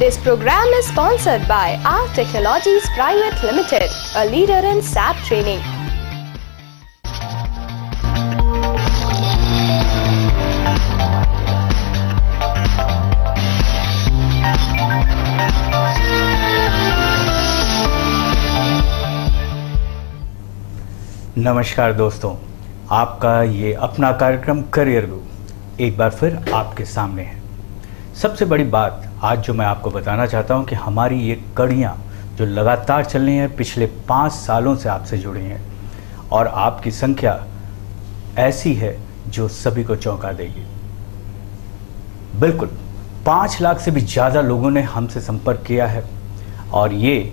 This program is sponsored by R Technologies Private Limited, a leader in SAP training. नमस्कार दोस्तों, आपका ये अपना कार्यक्रम करियर गुरु एक बार फिर आपके सामने है। सबसे बड़ी बात आज जो मैं आपको बताना चाहता हूँ कि हमारी ये कड़ियाँ जो लगातार चल रही हैं, पिछले 5 सालों से आपसे जुड़ी हैं और आपकी संख्या ऐसी है जो सभी को चौंका देगी। बिल्कुल 5 लाख से भी ज़्यादा लोगों ने हमसे संपर्क किया है और ये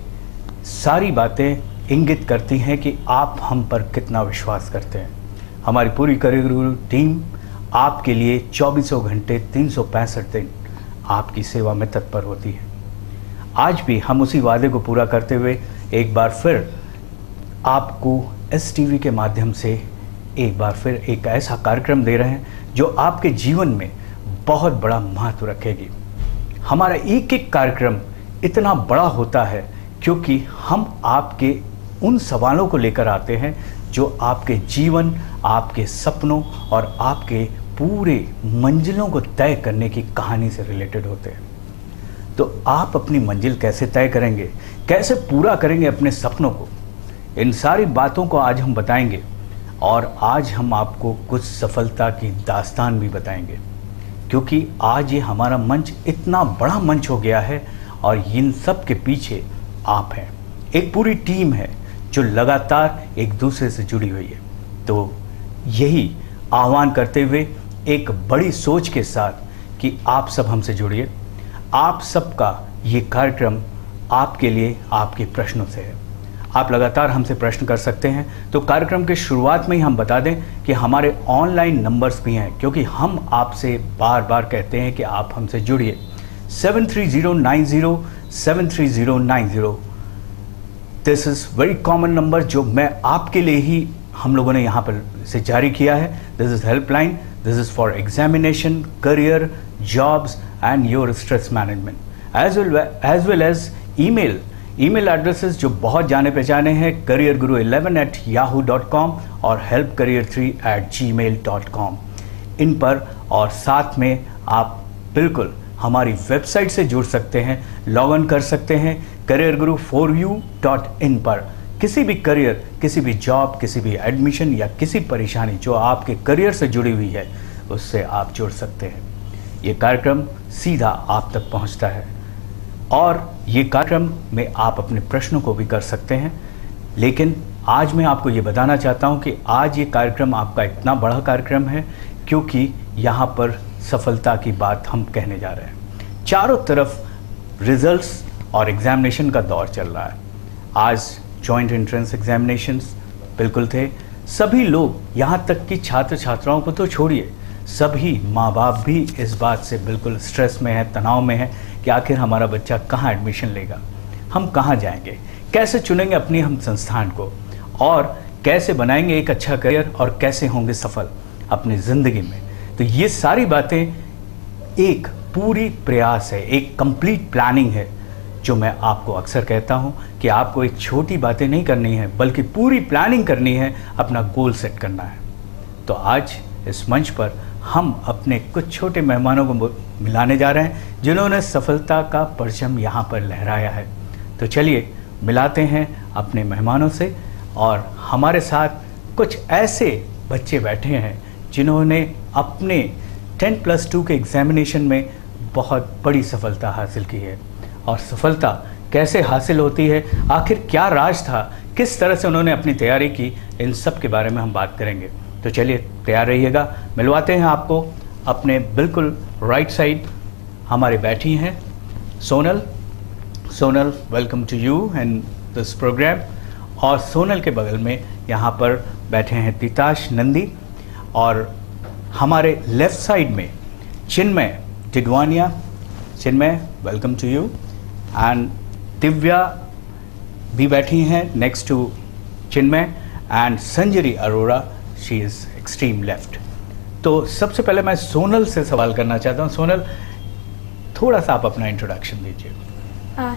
सारी बातें इंगित करती हैं कि आप हम पर कितना विश्वास करते हैं। हमारी पूरी करियर गुरु टीम आपके लिए 24 घंटे 365 दिन आपकी सेवा में तत्पर होती है। आज भी हम उसी वादे को पूरा करते हुए एक बार फिर आपको STV के माध्यम से एक बार फिर एक ऐसा कार्यक्रम दे रहे हैं जो आपके जीवन में बहुत बड़ा महत्व रखेगी। हमारा एक एक कार्यक्रम इतना बड़ा होता है क्योंकि हम आपके उन सवालों को लेकर आते हैं जो आपके जीवन, आपके सपनों और आपके पूरे मंजिलों को तय करने की कहानी से रिलेटेड होते हैं। तो आप अपनी मंजिल कैसे तय करेंगे, कैसे पूरा करेंगे अपने सपनों को, इन सारी बातों को आज हम बताएंगे और आज हम आपको कुछ सफलता की दास्तान भी बताएंगे क्योंकि आज ये हमारा मंच इतना बड़ा मंच हो गया है और इन सब के पीछे आप हैं। एक पूरी टीम है जो लगातार एक दूसरे से जुड़ी हुई है। तो यही आह्वान करते हुए एक बड़ी सोच के साथ कि आप सब हमसे जुड़िए। आप सबका ये कार्यक्रम आपके लिए आपके प्रश्नों से है। आप लगातार हमसे प्रश्न कर सकते हैं। तो कार्यक्रम के शुरुआत में ही हम बता दें कि हमारे ऑनलाइन नंबर्स भी हैं क्योंकि हम आपसे बार बार कहते हैं कि आप हमसे जुड़िए। 7309073090 this is very common number जो मैं आपके लिए ही हम लोगों ने यहाँ पर से जारी किया है। This is helpline, this is for examination, career, jobs and your stress management as well as email addresses जो बहुत जाने पहचाने हैं, careerguru11@yahoo.com और helpcareer3@gmail.com इन पर। और साथ में आप बिल्कुल हमारी वेबसाइट से जुड़ सकते हैं, लॉग इन कर सकते हैं careerguru4u.in पर। किसी भी करियर, किसी भी जॉब, किसी भी एडमिशन या किसी परेशानी जो आपके करियर से जुड़ी हुई है उससे आप जुड़ सकते हैं। ये कार्यक्रम सीधा आप तक पहुंचता है और ये कार्यक्रम में आप अपने प्रश्नों को भी कर सकते हैं। लेकिन आज मैं आपको ये बताना चाहता हूं कि आज ये कार्यक्रम आपका इतना बड़ा कार्यक्रम है क्योंकि यहाँ पर सफलता की बात हम कहने जा रहे हैं। चारों तरफ रिजल्ट्स और एग्जामिनेशन का दौर चल रहा है। आज जॉइंट एंट्रेंस एग्जामिनेशंस बिल्कुल थे। सभी लोग, यहाँ तक कि छात्र छात्राओं को तो छोड़िए, सभी माँ बाप भी इस बात से बिल्कुल स्ट्रेस में है, तनाव में है कि आखिर हमारा बच्चा कहाँ एडमिशन लेगा, हम कहाँ जाएंगे, कैसे चुनेंगे अपनी हम संस्थान को और कैसे बनाएंगे एक अच्छा करियर और कैसे होंगे सफल अपनी ज़िंदगी में। तो ये सारी बातें एक पूरी प्रयास है, एक कंप्लीट प्लानिंग है जो मैं आपको अक्सर कहता हूं कि आपको एक छोटी बातें नहीं करनी है बल्कि पूरी प्लानिंग करनी है, अपना गोल सेट करना है। तो आज इस मंच पर हम अपने कुछ छोटे मेहमानों को मिलाने जा रहे हैं जिन्होंने सफलता का परचम यहाँ पर लहराया है। तो चलिए मिलाते हैं अपने मेहमानों से। और हमारे साथ कुछ ऐसे बच्चे बैठे हैं जिन्होंने अपने 10+2 के एग्जामिनेशन में बहुत बड़ी सफलता हासिल की है। और सफलता कैसे हासिल होती है, आखिर क्या राज था, किस तरह से उन्होंने अपनी तैयारी की, इन सब के बारे में हम बात करेंगे। तो चलिए तैयार रहिएगा। मिलवाते हैं आपको अपने बिल्कुल राइट साइड हमारे बैठी हैं Sonal. Sonal, welcome to you and this programme. और सोनल के बगल में यहाँ पर बैठे हैं तिताश नंदी और हमारे लेफ्ट साइड में Chinmay Tidwania. Chinmay, welcome to you. And Divya भी बैठी हैं next to Chinmay and Sanjari Arora, she is extreme left. तो सबसे पहले मैं सोनल से सवाल करना चाहता हूँ। सोनल, थोड़ा सा आप अपना इंट्रोडक्शन दीजिए।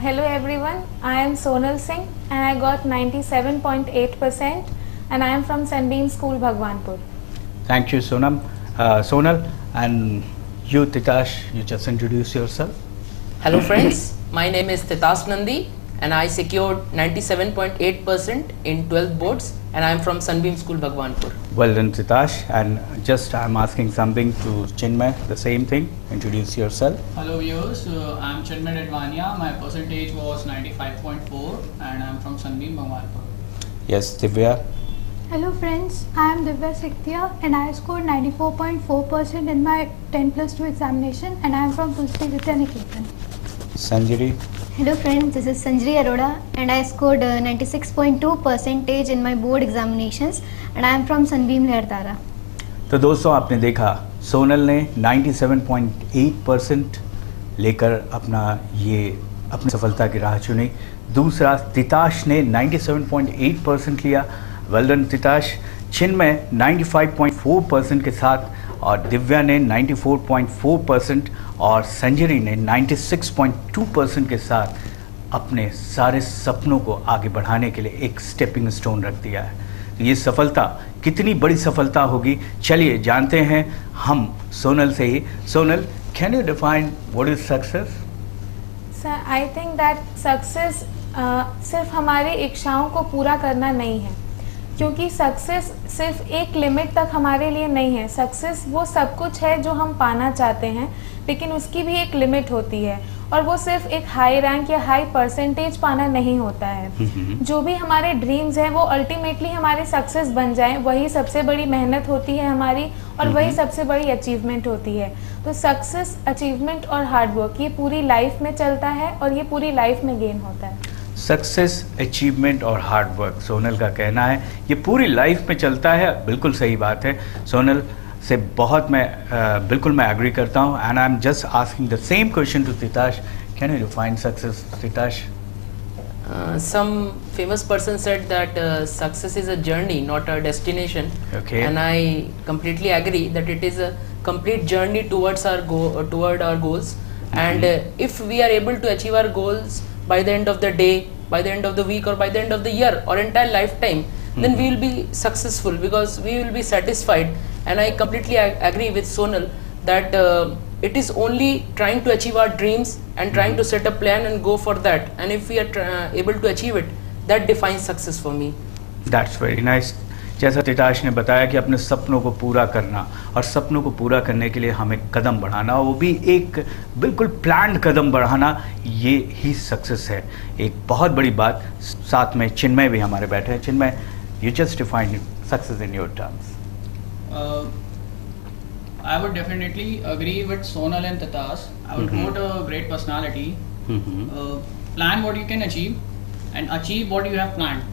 Hello everyone, I am Sonal Singh and I got 97.8% and I am from Sunbeam School, Bhagwanpur. Thank you, Sonal. And you, Titash, you just introduce yourself. Hello friends, my name is Titash Nandi and I secured 97.8% in 12th boards and I am from Sunbeam School, Bhagwanpur. Well done, Titash. And just I'm asking something to Chinmay, the same thing. Introduce yourself. Hello viewers, I'm Chinmay Redvania. My percentage was 95.4 and I'm from Sunbeam, Bhagwanpur. Yes, Divya. Hello friends, I am Divya Siktia and I scored 94.4% in my 10 plus 2 examination and I am from Tulsi Vidya Niketan. Sanjiri. Hello friends, this is Sanjri Arora and I scored 96.2% in my board examinations and I am from Sunbeam Lehrdara. तो दोस्तों आपने देखा सोनल ने 97.8% लेकर अपनी सफलता की राह चुनी। दूसरा तिताश ने 97.8% लिया। Well done तिताश। चिन्मय 95.4% के साथ और दिव्या ने 94.4% और संजरी ने 96.2% के साथ अपने सारे सपनों को आगे बढ़ाने के लिए एक स्टेपिंग स्टोन रख दिया है। तो ये सफलता कितनी बड़ी सफलता होगी, चलिए जानते हैं हम सोनल से ही। Sonal, can you define what is success? Sir, I think that success सिर्फ हमारी इच्छाओं को पूरा करना नहीं है, क्योंकि सक्सेस सिर्फ एक लिमिट तक हमारे लिए नहीं है। सक्सेस वो सब कुछ है जो हम पाना चाहते हैं, लेकिन उसकी भी एक लिमिट होती है और वो सिर्फ एक हाई रैंक या हाई परसेंटेज पाना नहीं होता है। जो भी हमारे ड्रीम्स हैं वो अल्टीमेटली हमारे सक्सेस बन जाएं, वही सबसे बड़ी मेहनत होती है हमारी और वही सबसे बड़ी अचीवमेंट होती है। तो सक्सेस, अचीवमेंट और हार्डवर्क ये पूरी लाइफ में चलता है और ये पूरी लाइफ में गेन होता है। सक्सेस, अचीवमेंट और हार्ड वर्क, सोनल का कहना है ये पूरी लाइफ में चलता है। बिल्कुल सही बात है। सोनल से बिल्कुल मैं एग्री करता हूँ। And I am just asking the same question to Titash. Can you define success, Titash? Some famous person said that success is a journey, not a destination. Okay. And I completely agree that it is a complete journey towards toward our goals. And if we are able to achieve our goals by the end of the day, by the end of the week, or by the end of the year or entire lifetime, then we will be successful because we will be satisfied. And I completely agree with Sonal that it is only trying to achieve our dreams and trying to set a plan and go for that. And if we are able to achieve it, that defines success for me. That's very nice. जैसा तिताश ने बताया कि अपने सपनों को पूरा करना और सपनों को पूरा करने के लिए हमें कदम बढ़ाना, वो भी एक बिल्कुल प्लान्ड कदम बढ़ाना, ये ही सक्सेस है। एक बहुत बड़ी बात। साथ में चिन्मय भी हमारे बैठे हैं। Chinmay, you just define success in your terms. I would definitely agree with Sonal and Titash. I would quote a great personality. Plan what you can achieve and achieve what you have planned.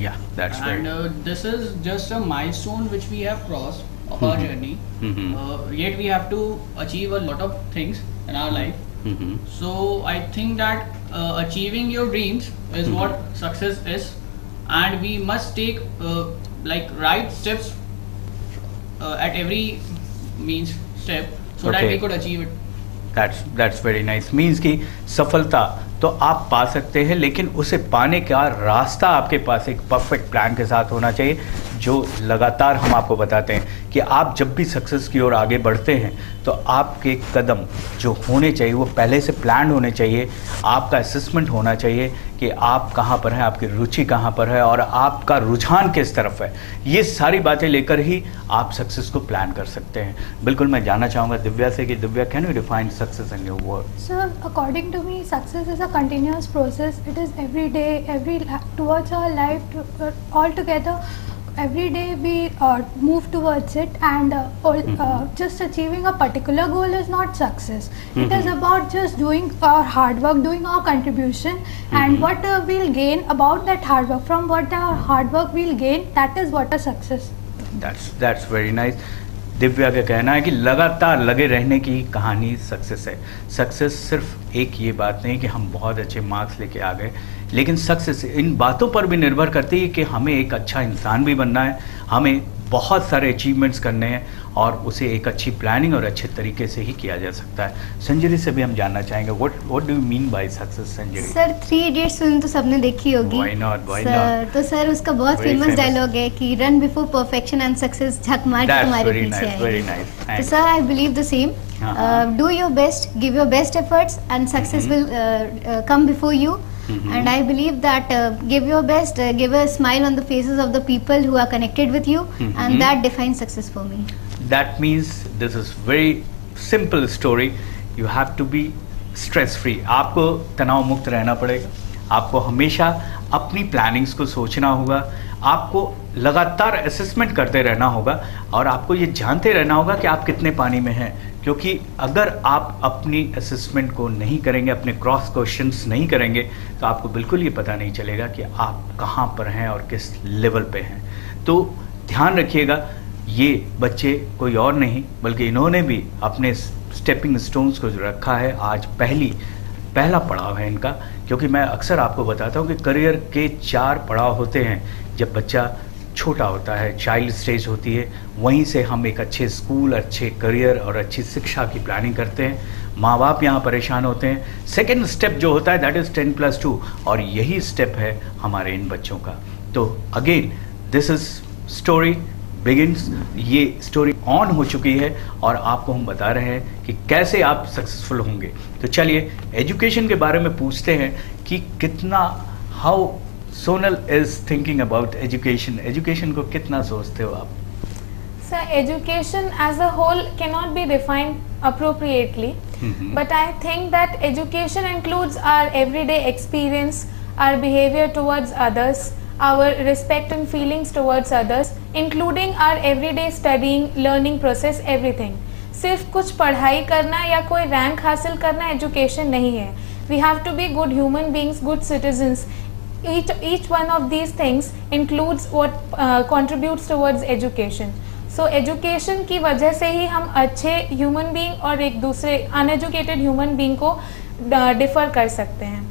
Yeah, that's right. And this is just a milestone which we have crossed of our journey. Yet we have to achieve a lot of things in our life. So I think that achieving your dreams is what success is, and we must take like right steps at every means step so that we could achieve it. That's very nice. Means कि सफलता तो आप पा सकते हैं, लेकिन उसे पाने का रास्ता आपके पास एक परफेक्ट प्लान के साथ होना चाहिए, जो लगातार हम आपको बताते हैं कि आप जब भी सक्सेस की ओर आगे बढ़ते हैं तो आपके कदम जो होने चाहिए वो पहले से प्लान होने चाहिए। आपका असेसमेंट होना चाहिए कि आप कहाँ पर हैं, आपकी रुचि कहाँ पर है और आपका रुझान किस तरफ है। ये सारी बातें लेकर ही आप सक्सेस को प्लान कर सकते हैं। बिल्कुल मैं जानना चाहूँगा दिव्या से कि Divya, can you define success in your word? Sir, according to me, success is a continuous process. It is every day, towards our life, all together. Every day we move towards it, and just achieving a particular goal is not success. It is about just doing our hard work, doing our contribution, and what we'll gain about that hard work. From what our hard work we'll gain, that is what a success. That's very nice. Divya का कहना है कि लगातार लगे रहने की कहानी success है। सक्सेस सिर्फ एक ये बात नहीं कि हम बहुत अच्छे मार्क्स लेके आ गए, लेकिन सक्सेस इन बातों पर भी निर्भर करती है कि हमें एक अच्छा इंसान भी बनना है, हमें बहुत सारे अचीवमेंट्स करने हैं और उसे एक अच्छी प्लानिंग और अच्छे तरीके से ही किया जा सकता है। संजरी से भी हम जानना चाहेंगे what do you mean by success Sanjari? Sir 3 idiots film तो सबने देखी होगी। Why not? तो सर उसका बहुत Very फेमस famous. डायलॉग है कि run before perfection and success झक मार के तुम्हारे पीछे आएगी। Very nice. तो sir I believe the same. Do your best, give your best efforts and success will come before you. And I believe that give your best, give a smile on the faces of the people who are connected with you, and that defines success for me. That means this is very simple story. You have to be stress free. आपको तनाव मुक्त रहना पड़ेगा, आपको हमेशा अपनी plannings को सोचना होगा, आपको लगातार असेसमेंट करते रहना होगा और आपको ये जानते रहना होगा कि आप कितने पानी में हैं, क्योंकि अगर आप अपनी असेसमेंट को नहीं करेंगे, अपने क्रॉस क्वेश्चंस नहीं करेंगे, तो आपको बिल्कुल ये पता नहीं चलेगा कि आप कहाँ पर हैं और किस लेवल पे हैं। तो ध्यान रखिएगा, ये बच्चे कोई और नहीं बल्कि इन्होंने भी अपने स्टेपिंग स्टोन्स को जो रखा है, आज पहला पड़ाव है इनका, क्योंकि मैं अक्सर आपको बताता हूँ कि करियर के 4 पड़ाव होते हैं। जब बच्चा छोटा होता है, चाइल्ड स्टेज होती है, वहीं से हम एक अच्छे स्कूल, अच्छे करियर और अच्छी शिक्षा की प्लानिंग करते हैं। माँ बाप यहाँ परेशान होते हैं। सेकेंड स्टेप जो होता है दैट इज़ 10+2 और यही स्टेप है हमारे इन बच्चों का। तो again this is story begins. ये स्टोरी ऑन हो चुकी है और आपको हम बता रहे हैं कि कैसे आप सक्सेसफुल होंगे। तो चलिए एजुकेशन के बारे में पूछते हैं कि कितना how Sonal is thinking about education. Education को कितना सोचते हो आप? Sir, education as a whole cannot be defined appropriately, but I think that education includes our everyday experience, our behavior towards others, our respect and feelings towards others, including our everyday studying, learning process, everything. सिर्फ कुछ पढ़ाई करना या कोई rank हासिल करना education नहीं है. We have to be good human beings, good citizens. Each one of these things includes what contributes towards education. So education की वजह से ही हम अच्छे ह्यूमन बीइंग और एक दूसरे अनएजुकेटेड ह्यूमन बीइंग को डिफर कर सकते हैं।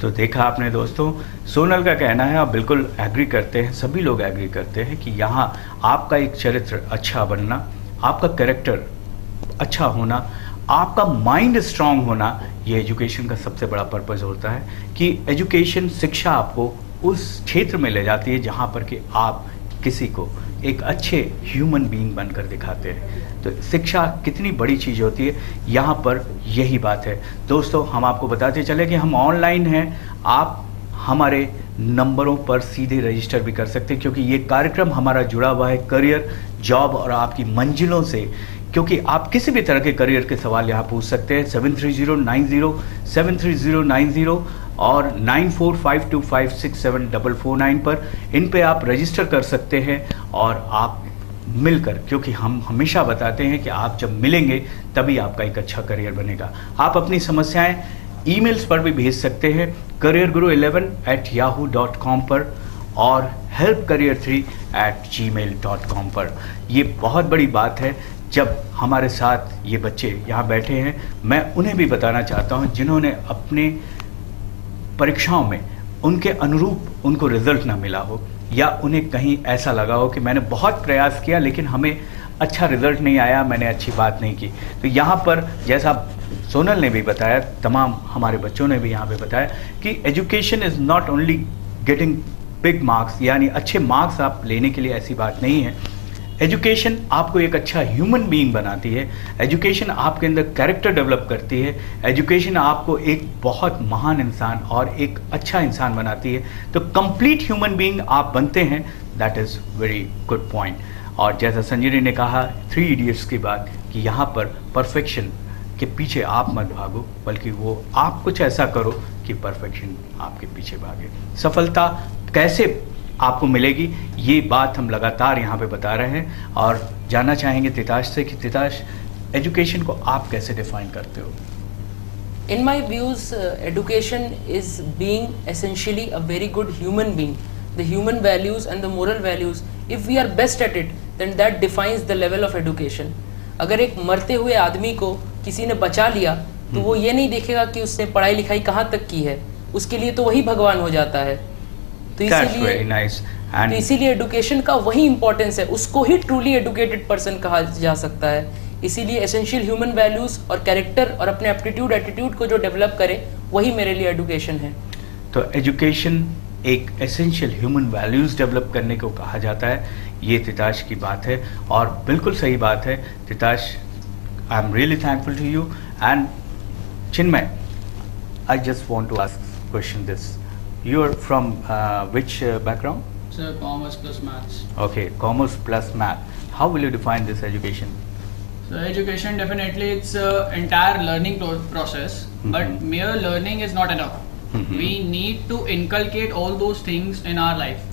तो देखा आपने दोस्तों, सोनल का कहना है, आप बिल्कुल एग्री करते हैं, सभी लोग एग्री करते हैं कि यहाँ आपका एक चरित्र अच्छा बनना, आपका कैरेक्टर अच्छा होना, आपका माइंड स्ट्रांग होना, ये एजुकेशन का सबसे बड़ा पर्पस होता है कि एजुकेशन शिक्षा आपको उस क्षेत्र में ले जाती है जहाँ पर कि आप किसी को एक अच्छे ह्यूमन बीइंग बनकर दिखाते हैं। तो शिक्षा कितनी बड़ी चीज़ होती है, यहाँ पर यही बात है। दोस्तों हम आपको बताते चले कि हम ऑनलाइन हैं, आप हमारे नंबरों पर सीधे रजिस्टर भी कर सकते हैं, क्योंकि ये कार्यक्रम हमारा जुड़ा हुआ है करियर, जॉब और आपकी मंजिलों से, क्योंकि आप किसी भी तरह के करियर के सवाल यहाँ पूछ सकते हैं। 7309073090 और 9452567449 पर इन पे आप रजिस्टर कर सकते हैं और आप मिलकर, क्योंकि हम हमेशा बताते हैं कि आप जब मिलेंगे तभी आपका एक अच्छा करियर बनेगा। आप अपनी समस्याएं ईमेल्स पर भी भेज सकते हैं careerguru11@yahoo.com पर और helpcareer3@gmail.com पर। ये बहुत बड़ी बात है जब हमारे साथ ये बच्चे यहाँ बैठे हैं। मैं उन्हें भी बताना चाहता हूँ जिन्होंने अपने परीक्षाओं में उनके अनुरूप उनको रिजल्ट ना मिला हो, या उन्हें कहीं ऐसा लगा हो कि मैंने बहुत प्रयास किया लेकिन हमें अच्छा रिजल्ट नहीं आया, मैंने अच्छी बात नहीं की। तो यहाँ पर जैसा सोनल ने भी बताया, तमाम हमारे बच्चों ने भी यहाँ पे बताया कि education is not only getting big marks, यानी अच्छे मार्क्स आप लेने के लिए ऐसी बात नहीं है। एजुकेशन आपको एक अच्छा ह्यूमन बीइंग बनाती है, एजुकेशन आपके अंदर कैरेक्टर डेवलप करती है, एजुकेशन आपको एक बहुत महान इंसान और एक अच्छा इंसान बनाती है। तो कंप्लीट ह्यूमन बीइंग आप बनते हैं, that is very good point. और जैसा संजय ने कहा 3 इडियट्स की बात, कि यहाँ पर परफेक्शन के पीछे आप मत भागो, बल्कि वो आप कुछ ऐसा करो कि परफेक्शन आपके पीछे भागे। सफलता कैसे आपको मिलेगी, ये बात हम लगातार यहाँ पे बता रहे हैं और जानना चाहेंगे तिताश से कि तिताश, एजुकेशन को आप कैसे डिफाइन करते हो? In my views, education is being essentially a very good human being. The human values and the moral values, if we are best at it, then that defines the level of education. अगर एक मरते हुए आदमी को किसी ने बचा लिया तो वो ये नहीं देखेगा कि उसने पढ़ाई लिखाई कहाँ तक की है, उसके लिए तो वही भगवान हो जाता है। तो That's very nice. तो इसीलिए एडुकेशन का वही इंपॉर्टेंस है, उसको ही ट्रूली एडुकेटेड पर्सन कहा जा सकता है। इसीलिए एसेंशियल ह्यूमन वैल्यूज और कैरेक्टर और अपने एप्टीट्यूड एटीट्यूड को जो डेवलप करे वही मेरे लिए एडुकेशन है। तो एजुकेशन एक एसेंशियल ह्यूमन वैल्यूज डेवलप करने को कहा जाता है, ये तिताश की बात है और बिल्कुल सही बात है। Titash, I am really thankful to you. And Chinmay, I just want to ask question this, you are from which background? So commerce plus maths. Okay, commerce plus math. How will you define this education? So education, definitely it's a entire learning process, but mere learning is not enough. We need to inculcate all those things in our life.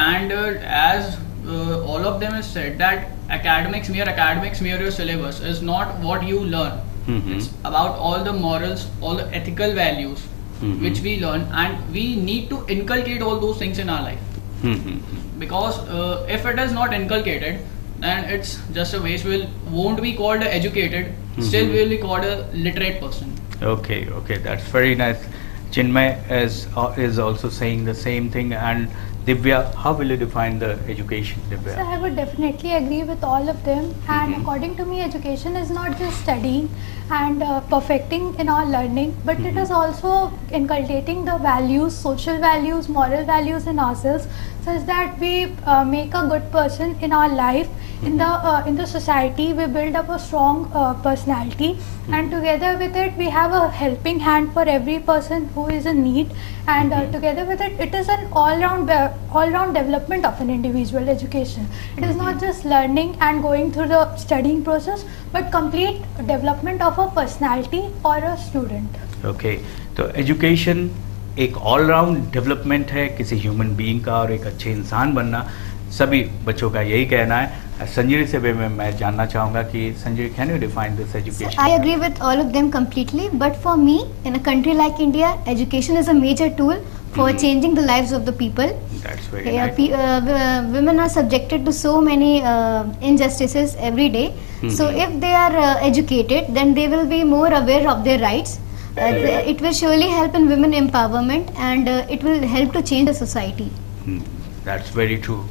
And as all of them has said, that mere your syllabus is not what you learn. It's about all the morals, all the ethical values which we learn, and we need to inculcate all those things in our life. Because if it is not inculcated, then it's just a waste. We won't be called educated, still we will be called a literate person. Okay, that's very nice. Chinmay is also saying the same thing. And Divya, how will you define the education, Divya? So I would definitely agree with all of them. And according to me, education is not just studying and perfecting in our learning, but it is also inculcating the values, social values, moral values in ourselves, such that we make a good person in our life, in the society. We build up a strong personality, and together with it, we have a helping hand for every person who is in need. And together with it, it is an all-round development of an individual education. It is not just learning and going through the studying process, but complete development of a personality or a student. Okay, तो education एक all round development है किसी human being का, और एक अच्छे इंसान बनना सभी बच्चों का यही कहना है। संजय से भी मैं जानना चाहूँगा कि Sanjay, can you define this education? I agree with all of them completely, but for me, in a country like India, education is a major tool for changing the lives of the people. That's very nice. Women are subjected to so many injustices every day. So if they are educated, then they will be more aware of their rights. It will surely help in women empowerment, and it will help to change the society. That's very true.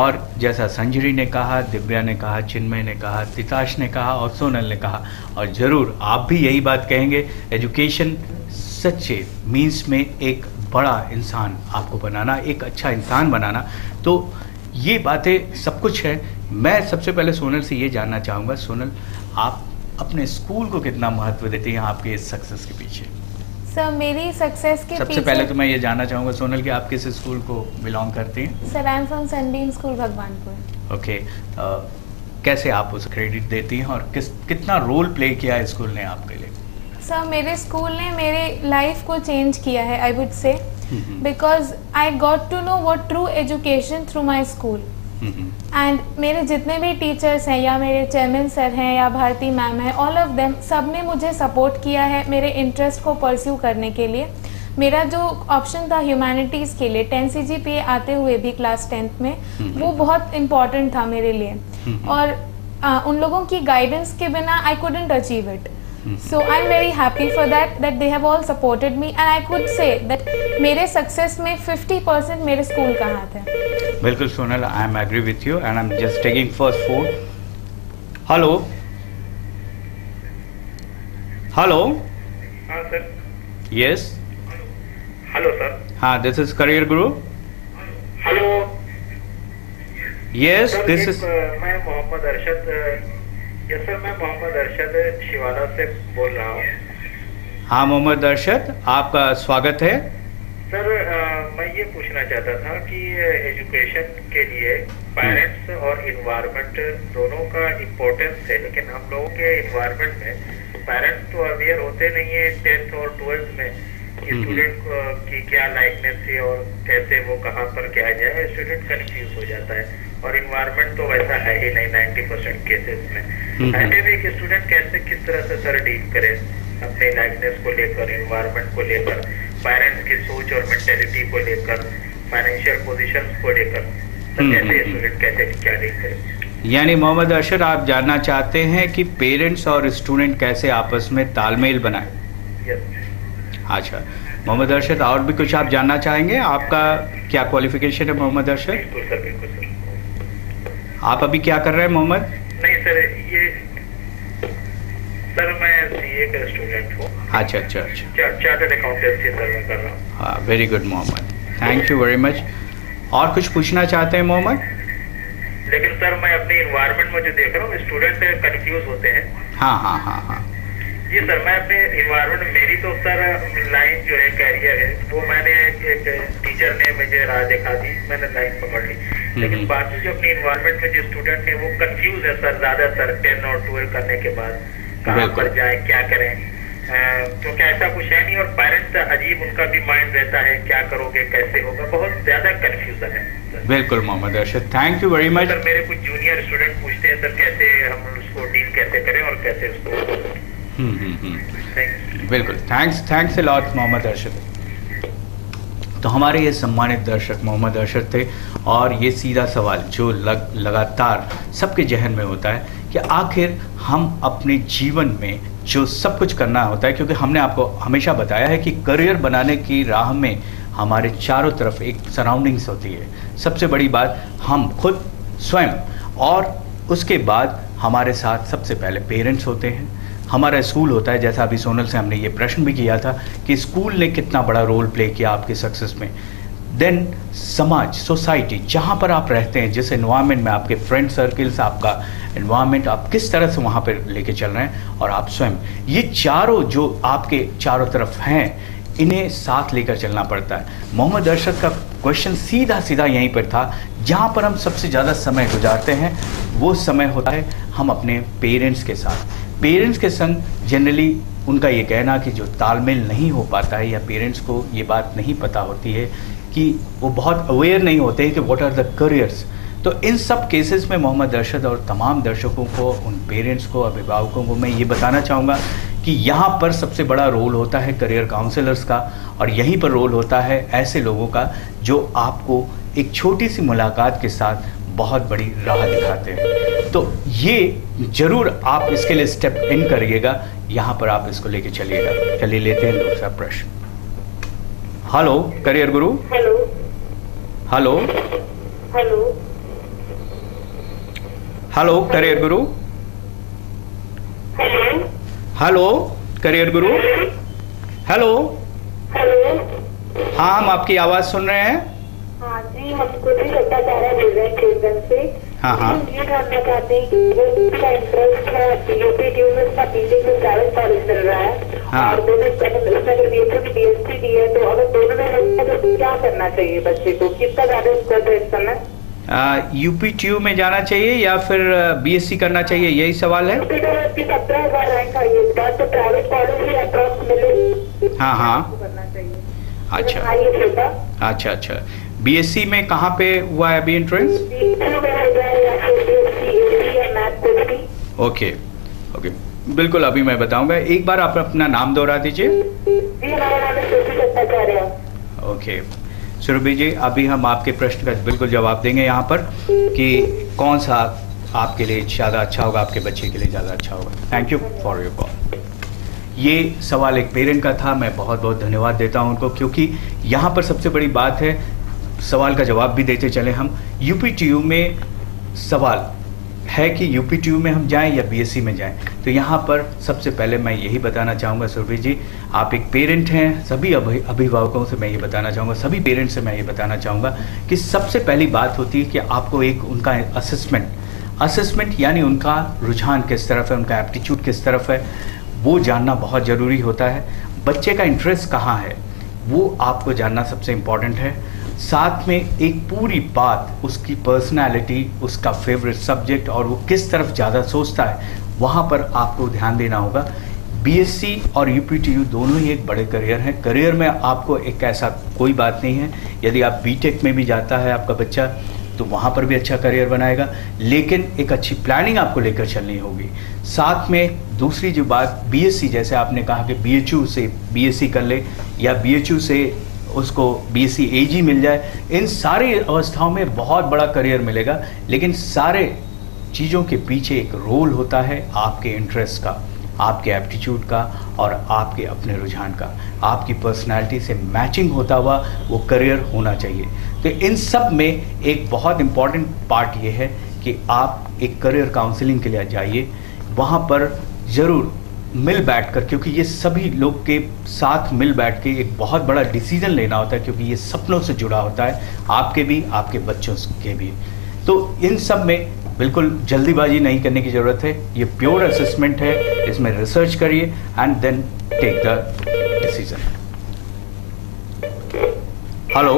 और जैसा संजरी ने कहा, दिव्या ने कहा, चिन्मय ने कहा, तिताश ने कहा और सोनल ने कहा, और ज़रूर आप भी यही बात कहेंगे, एजुकेशन सच्चे मीन्स में एक बड़ा इंसान आपको बनाना, एक अच्छा इंसान बनाना। तो ये बातें सब कुछ है। मैं सबसे पहले सोनल से ये जानना चाहूँगा, सोनल, आप अपने स्कूल को कितना महत्व देते हैं आपके इस सक्सेस के पीछे? सर, मेरी सक्सेस के सबसे पहले तो मैं ये जानना चाहूँगा सोनल कि आप किस स्कूल को बिलोंग करते हैं? Sir, I am from Sunbeam school Bhagwanpur. Okay, कैसे आप उसे क्रेडिट देती हैं और कितना रोल प्ले किया है स्कूल ने आपके लिए? सर, मेरे स्कूल ने मेरे लाइफ को चेंज किया है, I would say, because I got to know what true education through my school. And मेरे जितने भी टीचर्स हैं, या मेरे चेयरमैन सर हैं, या भारती मैम है, ऑल ऑफ देम, सब ने मुझे सपोर्ट किया है मेरे इंटरेस्ट को परस्यू करने के लिए। मेरा जो ऑप्शन था ह्यूमैनिटीज़ के लिए 10 CGPA आते हुए भी क्लास 10th में, वो बहुत इम्पॉर्टेंट था मेरे लिए, और उन लोगों की गाइडेंस के बिना I couldn't achieve it. So I'm very happy for that they have all supported me, and I could say that मेरे सक्सेस में 50% मेरे स्कूल का हाथ है। बिल्कुल Sonal, I am agree with you, and I'm just taking first phone. Hello. Hello. हाँ sir. Yes. Hello sir. हाँ, this is Career Guru. Hello. Yes, sir, this is. मैं मोहम्मद अरशद, यस सर, मैं मोहम्मद अरशद शिवाला से बोल रहा हूँ। हाँ मोहम्मद अरशद, आपका स्वागत है। सर, मैं ये पूछना चाहता था कि एजुकेशन के लिए पेरेंट्स और इन्वायरमेंट दोनों का इम्पोर्टेंस है, लेकिन हम लोगों के इन्वायरमेंट में पेरेंट्स तो अवेयर होते नहीं है 10th और 12th में कि स्टूडेंट की क्या लाइकनेस है और कैसे वो कहाँ पर क्या जाए, स्टूडेंट कंफ्यूज हो जाता है। और इन्वायरमेंट तो वैसा है ही नहीं 90% केसेस में। ऐसे में एक स्टूडेंट कैसे किस तरह से सर डील करे अपने लाइकनेस को लेकर, इन्वायरमेंट को लेकर, पेरेंट्स की सोच और मेंटेलिटी को लेकर, फाइनेंशियल पोजीशंस को लेकर, कैसे स्टूडेंट कैसे क्या डील करे? यानी मोहम्मद अरशद, आप जानना चाहते हैं कि पेरेंट्स और स्टूडेंट कैसे आपस में तालमेल बनाए? यस। अच्छा, मोहम्मद अरशद, और भी कुछ आप जानना चाहेंगे? आपका क्या क्वालिफिकेशन है मोहम्मद अरशद? बिल्कुल सर, बिल्कुल सर। आप अभी क्या कर रहे हैं मोहम्मद? नहीं सर, ये सर मैं सीए का स्टूडेंट हूँ। अच्छा अच्छा अच्छा, चार्टर्ड अकाउंटेंसी सर मैं कर रहा हूँ। हाँ, very good Mohammed, thank you very much. और कुछ पूछना चाहते हैं मोहम्मद? लेकिन सर मैं अपने इन्वायरमेंट में जो देख रहा हूँ, स्टूडेंट कंफ्यूज होते हैं। हाँ हाँ हाँ हाँ जी सर, मैं अपने इन्वायरमेंट, मेरी तो सर लाइन जो है कैरियर है, वो मैंने एक टीचर ने मुझे राह दिखा दी, मैंने लाइन पकड़ ली। लेकिन बाकी जो अपने इन्वायरमेंट में जो स्टूडेंट है वो कंफ्यूज है सर, ज्यादातर 10 और 12 करने के बाद कहाँ पर जाए, क्या करें, क्योंकि ऐसा कुछ है नहीं। और पेरेंट्स अजीब, उनका भी माइंड रहता है, क्या करोगे, कैसे होगा, बहुत ज्यादा कंफ्यूजन है। बिल्कुल Mohammed Arshad, thank you very much. Sir मेरे कुछ जूनियर स्टूडेंट पूछते हैं सर कैसे हम उसको डील कैसे करें और कैसे उसको। बिल्कुल, thanks a lot Mohammed Arshad. तो हमारे ये सम्मानित दर्शक मोहम्मद अरशद थे, और ये सीधा सवाल जो लगातार सबके जहन में होता है कि आखिर हम अपने जीवन में जो सब कुछ करना होता है, क्योंकि हमने आपको हमेशा बताया है कि करियर बनाने की राह में हमारे चारों तरफ एक सराउंडिंग्स होती है। सबसे बड़ी बात हम खुद स्वयं, और उसके बाद हमारे साथ सबसे पहले पेरेंट्स होते हैं, हमारा स्कूल होता है। जैसा अभी सोनल से हमने ये प्रश्न भी किया था कि स्कूल ने कितना बड़ा रोल प्ले किया आपके सक्सेस में। देन समाज, सोसाइटी, जहाँ पर आप रहते हैं, जिस एनवायरनमेंट में आपके फ्रेंड सर्किल्स, आपका एनवायरनमेंट, आप किस तरह से वहाँ पर लेके चल रहे हैं, और आप स्वयं, ये चारों जो आपके चारों तरफ हैं, इन्हें साथ लेकर चलना पड़ता है। मोहम्मद अरशद का क्वेश्चन सीधा सीधा यहीं पर था, जहाँ पर हम सबसे ज़्यादा समय गुजारते हैं वो समय होता है हम अपने पेरेंट्स के साथ। पेरेंट्स के संग जनरली उनका ये कहना कि जो तालमेल नहीं हो पाता है, या पेरेंट्स को ये बात नहीं पता होती है कि वो बहुत अवेयर नहीं होते हैं कि व्हाट आर द करियर्स। तो इन सब केसेस में मोहम्मद अरशद और तमाम दर्शकों को, उन पेरेंट्स को, अभिभावकों को मैं ये बताना चाहूँगा कि यहाँ पर सबसे बड़ा रोल होता है करियर काउंसलर्स का, और यहीं पर रोल होता है ऐसे लोगों का जो आपको एक छोटी सी मुलाकात के साथ बहुत बड़ी राह दिखाते हैं। तो ये जरूर आप इसके लिए स्टेप इन करिएगा, यहाँ पर आप इसको लेके चलिएगा। चलिए लेते हैं दूसरा प्रश्न। Hello career Guru. Hello hello hello hello career Guru. Hello hello career Guru. Hello hello. हाँ, हम आपकी आवाज़ सुन रहे हैं। हाँ जी, हम कुछ भट्टाचार्य बोल रहे हैं केंद्र से। हाँ हाँ। हम ये जानना चाहते हैं कि उसका इंटरेस्ट है यूपी में, उसका पीजी में प्राइवेट कॉलेज चल रहा है। हाँ। और दोनों बीएससी दी है, तो अगर दोनों में है तो क्या करना चाहिए बच्चे को, कितना ज्यादा स्कोप है इस समय? यूपी में जाना चाहिए या फिर बीएससी करना चाहिए, यही सवाल है। 17,000 रैंक आई है इस बार, तो प्राइवेट कॉलेज ही अप्रॉक्स मिले। हाँ हाँ, करना चाहिए। अच्छा अच्छा अच्छा। बीएससी में कहाँ पे हुआ है अभी एंट्रेंस? ओके ओके, बिल्कुल अभी मैं बताऊंगा। एक बार आप अपना नाम दोहरा दीजिए। ओके सुरभि जी, अभी हम आपके प्रश्न का बिल्कुल जवाब देंगे यहाँ पर कि कौन सा आपके लिए ज़्यादा अच्छा होगा, आपके बच्चे के लिए ज़्यादा अच्छा होगा। Thank you for your call. ये सवाल एक पेरेंट का था, मैं बहुत बहुत धन्यवाद देता हूँ उनको, क्योंकि यहाँ पर सबसे बड़ी बात है, सवाल का जवाब भी देते चले हम। यूपीटीयू में सवाल है कि यूपीटीयू में हम जाएं या बीएससी में जाएं। तो यहाँ पर सबसे पहले मैं यही बताना चाहूँगा सुरभि जी, आप एक पेरेंट हैं, सभी अभिभावकों से मैं ये बताना चाहूँगा, सभी पेरेंट्स से मैं ये बताना चाहूँगा कि सबसे पहली बात होती है कि आपको एक उनका असेसमेंट यानी उनका रुझान किस तरफ है, उनका एप्टीट्यूड किस तरफ है, वो जानना बहुत ज़रूरी होता है। बच्चे का इंटरेस्ट कहाँ है वो आपको जानना सबसे इम्पॉर्टेंट है। साथ में एक पूरी बात, उसकी पर्सनालिटी, उसका फेवरेट सब्जेक्ट और वो किस तरफ ज़्यादा सोचता है, वहाँ पर आपको ध्यान देना होगा। बीएससी और यूपीटीयू दोनों ही एक बड़े करियर हैं। करियर में आपको एक ऐसा कोई बात नहीं है, यदि आप बीटेक में भी जाता है आपका बच्चा तो वहाँ पर भी अच्छा करियर बनाएगा, लेकिन एक अच्छी प्लानिंग आपको लेकर चलनी होगी। साथ में दूसरी जो बात, बीएससी, जैसे आपने कहा कि बीएचयू से बीएससी कर ले या बीएचयू से उसको बीएससी एजी मिल जाए, इन सारी अवस्थाओं में बहुत बड़ा करियर मिलेगा, लेकिन सारे चीज़ों के पीछे एक रोल होता है आपके इंटरेस्ट का। आपके एप्टीट्यूड का और आपके अपने रुझान का, आपकी पर्सनालिटी से मैचिंग होता हुआ वो करियर होना चाहिए। तो इन सब में एक बहुत इम्पॉर्टेंट पार्ट ये है कि आप एक करियर काउंसलिंग के लिए जाइए, वहाँ पर ज़रूर मिल बैठकर, क्योंकि ये सभी लोग के साथ मिल बैठ के एक बहुत बड़ा डिसीजन लेना होता है, क्योंकि ये सपनों से जुड़ा होता है, आपके भी, आपके बच्चों के भी। तो इन सब में बिल्कुल जल्दीबाजी नहीं करने की ज़रूरत है, ये प्योर असेसमेंट है, इसमें रिसर्च करिए and then take the decision. Hello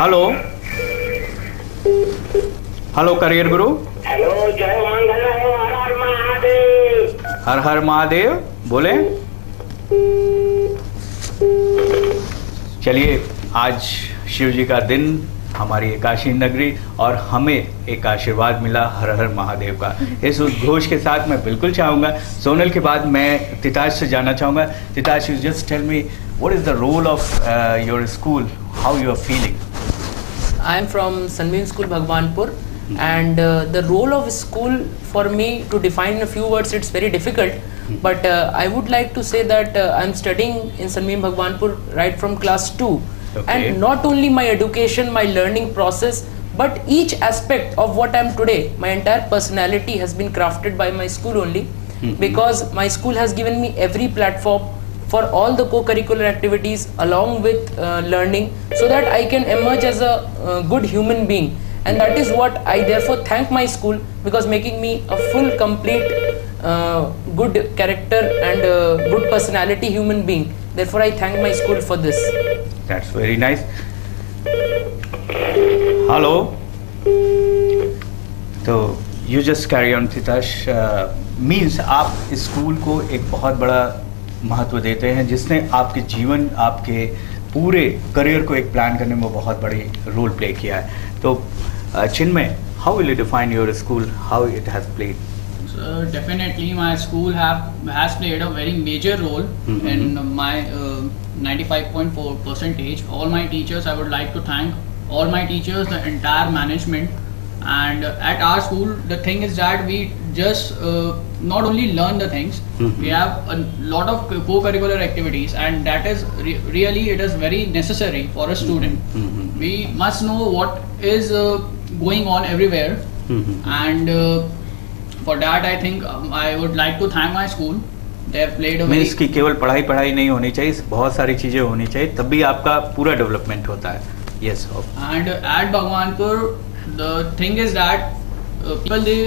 hello hello career Guru. Hello, Jai Mangal, हर हर महादेव। हर हर महादेव, बोले। चलिए, आज शिव जी का दिन, हमारी एकादशी नगरी, और हमें एक आशीर्वाद मिला हर हर महादेव का। इस उद्घोष के साथ मैं बिल्कुल चाहूँगा, सोनल के बाद मैं तिताश से जानना चाहूँगा। Titash, you just tell me what is the role of your school, how you are feeling? I am from Sunbeam School, Bhagwanpur, and the role of school for me to define in a few words, it's very difficult. But I would like to say that I'm studying in Sunbeam Bhagwanpur right from class 2. Okay. And not only my education, my learning process, but each aspect of what I'm today, my entire personality has been crafted by my school only. Because my school has given me every platform for all the co-curricular activities along with learning, so that I can emerge as a good human being. And that is what I therefore thank my school, because making me a full, complete, good character and good personality human being. Therefore I thank my school for this. That's very nice. Hello. So you just carry on, Titash. Means आप school को एक बहुत बड़ा महत्व देते हैं, जिसने आपके जीवन, आपके पूरे करियर को एक प्लान करने में बहुत बड़ी रोल प्ले किया है। तो Chinmay, how will you define your school, how it has played? So definitely my school has played a very major role in my 95.4%. All my teachers, I would like to thank all my teachers, the entire management. And at our school, the thing is that we just not only learn the things, we have a lot of co-curricular activities, and that is really, it is very necessary for a student. We must know what is going on everywhere, and for that I think I would like to thank my school. They have played a very... means कि केवल पढ़ाई नहीं होनी चाहिए, बहुत सारी चीज़ें होनी चाहिए, तब भी आपका पूरा डेवलपमेंट होता है। Yes. And at Bhagwanpur, the thing is that people, they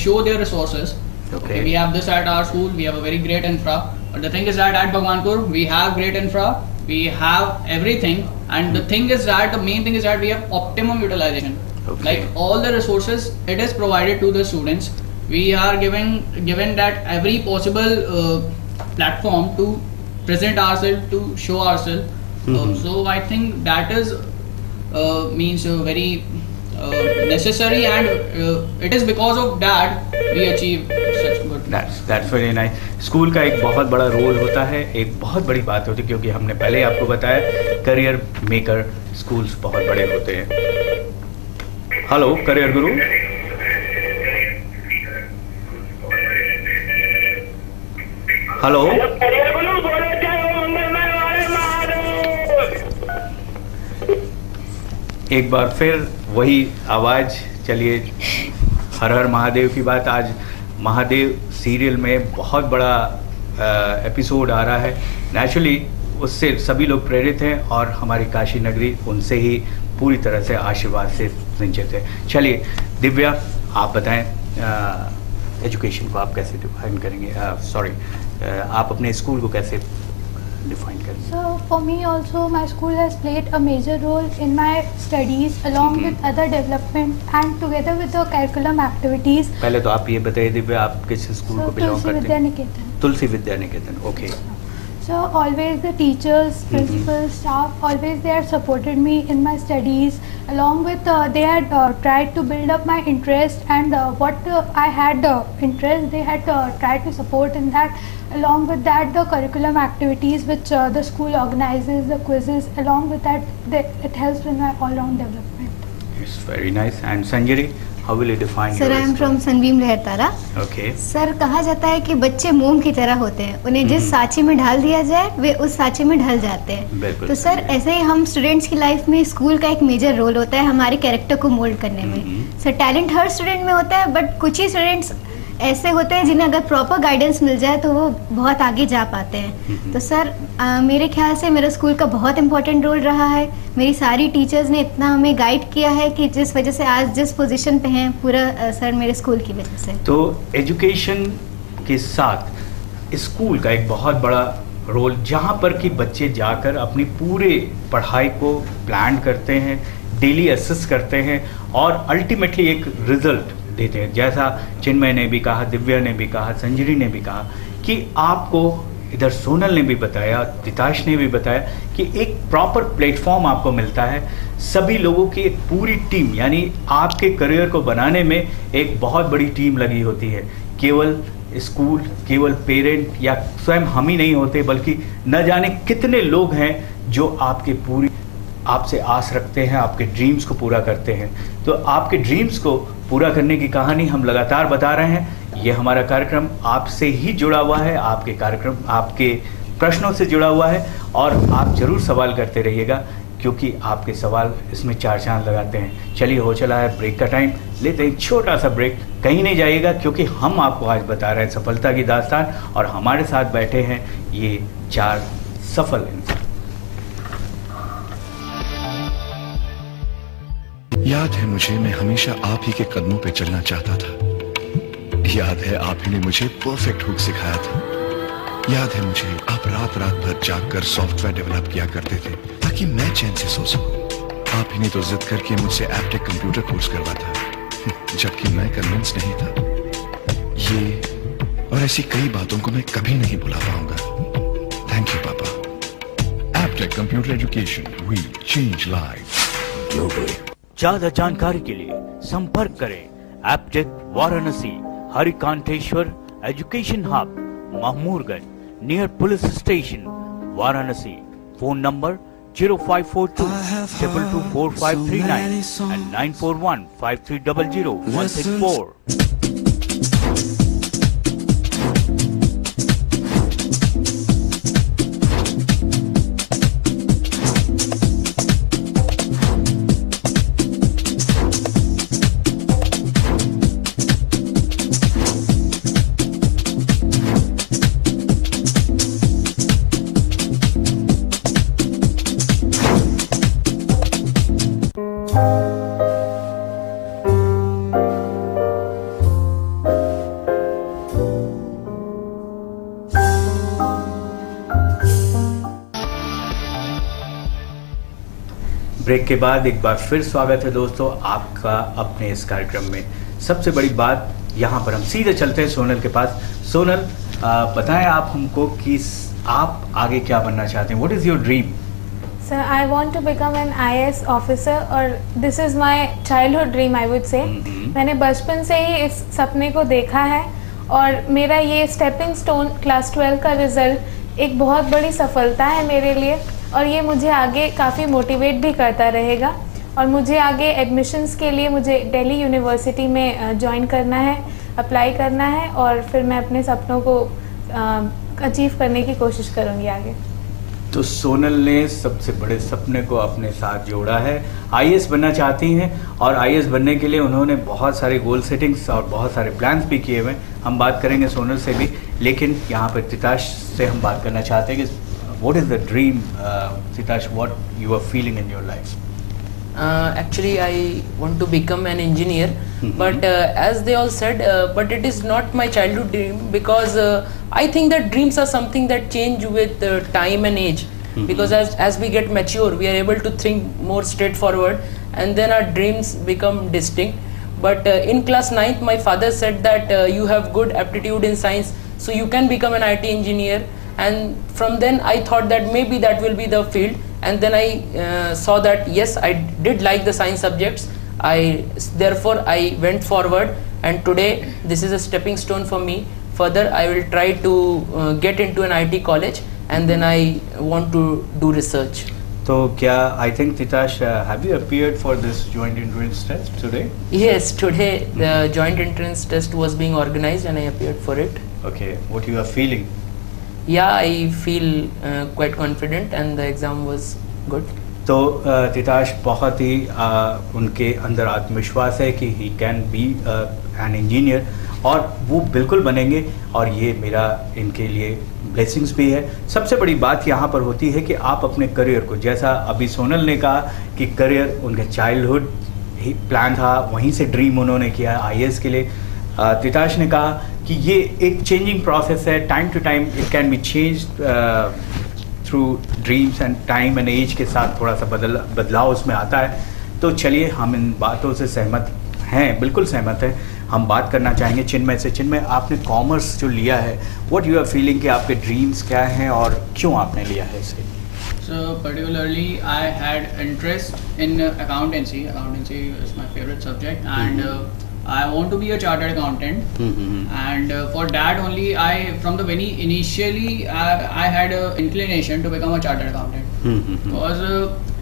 show their resources. Okay, we have this at our school, we have a very great infra, but the thing is that at Bhagwanpur we have great infra, we have everything, and the thing is that the main thing is that we have optimum utilization. Okay. Like all the resources, it is provided to the students. We are given that every possible platform to present ourselves, to show ourselves. So I think that is means very necessary, and it is because of that we achieve such good. That's very nice. School का एक बहुत बड़ा role होता है, एक बहुत बड़ी बात होती है, क्योंकि हमने पहले आपको बताया करियर मेकर स्कूल्स बहुत बड़े होते हैं। Hello career Guru. Hello career गुरु, बोलो जय मंगलमय वाले महादेव। एक बार फिर वही आवाज़। चलिए, हर हर महादेव की बात। आज महादेव सीरियल में बहुत बड़ा एपिसोड आ रहा है। नेचुरली उससे सभी लोग प्रेरित हैं, और हमारी काशी नगरी उनसे ही पूरी तरह से आशीर्वाद से सिंचित है। चलिए दिव्या, आप बताएं एजुकेशन को आप कैसे डिफाइन करेंगे? आप अपने स्कूल को कैसे define करेंगे? So for me also, my school has played a major role in my studies along with other development and together with the curriculum activities. पहले तो आप ये बताइए दिव्या, आप किस स्कूल को बिलोंग करते हैं? तुलसी विद्या निकेतन। तुलसी Vidya Niketan, okay. So always the teachers, principals, staff, always they have supported me in my studies. Along with they had tried to build up my interest, and what I had interest, they had tried to support in that. Along with that, the curriculum activities which the school organizes, the quizzes. Along with that, it helps in my all-round development. It's very nice. And Sanjari, how will you define Sir, your I am from Sunbeam Lehertara. Okay. Sir, कहा जाता है कि बच्चे मोम की तरह होते हैं, उन्हें जिस साँचे में ढाल दिया जाए वे उस साँचे में ढल जाते हैं. बिल्कुल. तो सर, ऐसे ही हम स्टूडेंट्स की लाइफ में स्कूल का एक मेजर रोल होता है हमारे कैरेक्टर को मोल्ड करने में. सर, टैलेंट हर स्टूडेंट में होता है, बट कुछ ही स्टूडेंट्स ऐसे होते हैं जिन्हें अगर प्रॉपर गाइडेंस मिल जाए तो वो बहुत आगे जा पाते हैं. तो सर, मेरे ख्याल से मेरा स्कूल का बहुत इंपॉर्टेंट रोल रहा है. मेरी सारी टीचर्स ने इतना हमें गाइड किया है कि जिस वजह से आज जिस पोजीशन पे हैं पूरा सर मेरे स्कूल की वजह से. तो एजुकेशन के साथ स्कूल का एक बहुत बड़ा रोल, जहाँ पर कि बच्चे जाकर अपनी पूरे पढ़ाई को प्लान करते हैं, डेली असेस करते हैं और अल्टीमेटली एक रिजल्ट देते हैं. जैसा चिन्मय ने भी कहा, दिव्या ने भी कहा, संजरी ने भी कहा कि आपको इधर सोनल ने भी बताया, तिताश ने भी बताया कि एक प्रॉपर प्लेटफॉर्म आपको मिलता है. सभी लोगों की एक पूरी टीम, यानी आपके करियर को बनाने में एक बहुत बड़ी टीम लगी होती है. केवल स्कूल, केवल पेरेंट या स्वयं हम ही नहीं होते, बल्कि न जाने कितने लोग हैं जो आपके पूरी आपसे आस रखते हैं, आपके ड्रीम्स को पूरा करते हैं. तो आपके ड्रीम्स को पूरा करने की कहानी हम लगातार बता रहे हैं. ये हमारा कार्यक्रम आपसे ही जुड़ा हुआ है, आपके कार्यक्रम आपके प्रश्नों से जुड़ा हुआ है और आप जरूर सवाल करते रहिएगा क्योंकि आपके सवाल इसमें चार चांद लगाते हैं. चलिए, हो चला है ब्रेक का टाइम, लेते हैं एक छोटा सा ब्रेक. कहीं नहीं जाइएगा क्योंकि हम आपको आज बता रहे हैं सफलता की दास्तान और हमारे साथ बैठे हैं ये 4 सफल इंसान. याद है मुझे, मैं हमेशा आप ही के कदमों पे चलना चाहता था. याद है आप ही ने मुझे परफेक्ट हुक सिखाया था. याद है मुझे, आप रात रात भर जागकर सॉफ्टवेयर डेवलप किया करते थे ताकि मैं चैन से सो सकूं. आप ही ने तो जिद करके मुझसे एप्टेक कंप्यूटर कोर्स करवाता जबकि मैं कन्विंस नहीं था. ये और ऐसी कई बातों को मैं कभी नहीं भुला पाऊंगा. थैंक यू पापा. Aptech computer education, we change life globally. ज्यादा जानकारी के लिए संपर्क करें Aptech Varanasi, Harikantheshwar education hub, Mahmoorganj, near police station, Varanasi. Phone number 0542 224539 and 941 5300 164. Break के बाद एक बार फिर स्वागत है दोस्तों आपका अपने इस कार्यक्रम में. सबसे बड़ी बात, यहाँ पर हम सीधे चलते हैं सोनल के पास. सोनल, बताएं आप हमको कि आप आगे क्या बनना चाहते हैं. What is your dream? Sir, I want to become an IAS officer और this is my childhood dream I would say. मैंने बचपन से ही इस सपने को देखा है और मेरा ये स्टेपिंग स्टोन क्लास 12 का रिजल्ट एक बहुत बड़ी सफलता है मेरे लिए और ये मुझे आगे काफ़ी मोटिवेट भी करता रहेगा. और मुझे आगे एडमिशन्स के लिए मुझे दिल्ली यूनिवर्सिटी में ज्वाइन करना है, अप्लाई करना है और फिर मैं अपने सपनों को अचीव करने की कोशिश करूँगी आगे. तो सोनल ने सबसे बड़े सपने को अपने साथ जोड़ा है. IAS बनना चाहती हैं और IAS बनने के लिए उन्होंने बहुत सारे गोल सेटिंग्स और बहुत सारे प्लान्स भी किए हुए. हम बात करेंगे सोनल से भी, लेकिन यहाँ पर तिताश से हम बात करना चाहते हैं कि what is the dream, Titash, what you are feeling in your life? Actually, I want to become an engineer, but as they all said, but it is not my childhood dream because I think that dreams are something that change with time and age. Because as we get mature, we are able to think more straightforward, and then our dreams become distinct. But in class 9th, my father said that you have good aptitude in science, so you can become an IT engineer. And from then I thought that maybe that will be the field, and then I saw that yes, I did like the science subjects. Therefore I went forward, and today this is a stepping stone for me. Further I will try to get into an IT college, and then I want to do research. तो क्या I think Titash, have you appeared for this joint entrance test today? Yes, today the joint entrance test was being organized and I appeared for it. Okay, what you are feeling? Yeah, I feel quite confident and the exam was good. तो तिताश बहुत ही उनके अंदर आत्मविश्वास है कि he can be an engineer और वो बिल्कुल बनेंगे और ये मेरा इनके लिए ब्लेसिंग्स भी है। सबसे बड़ी बात यहाँ पर होती है कि आप अपने करियर को, जैसा अभी सोनल ने कहा कि करियर उनके चाइल्डहुड ही प्लान था, वहीं से ड्रीम उन्होंने किया IAS के लिए। तिताश ने कहा कि ये एक चेंजिंग प्रोसेस है, time to time it can be change through dreams and time and age के साथ थोड़ा सा बदलाव उसमें आता है। तो चलिए हम इन बातों से सहमत हैं, बिल्कुल सहमत हैं। हम बात करना चाहेंगे चिन्मय से। चिन्मय, आपने कॉमर्स जो लिया है, व्हाट यू आर फीलिंग कि आपके ड्रीम्स क्या हैं और क्यों आपने लिया है इसे? So particularly I had interest in accountancy. Accountancy is my favorite subject, and I want to be a chartered accountant. And for that only, from the very initially I had an inclination to become a chartered accountant. Because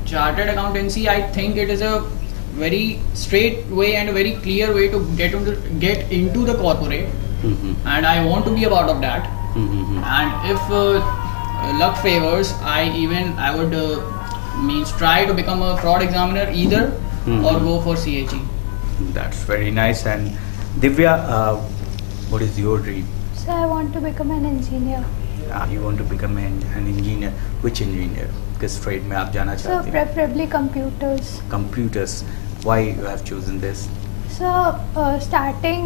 chartered accountancy, I think it is a very straight way and a very clear way to get into the corporate, and I want to be a part of that. And if luck favors, I would try to become a fraud examiner either, or go for CHE. That's very nice. And Divya, what is your dream? So I want to become an engineer. You want to become an engineer? Which engineer? किस trade में आप जाना चाहते हैं? So preferably computers. Computers. Why you have chosen this? So starting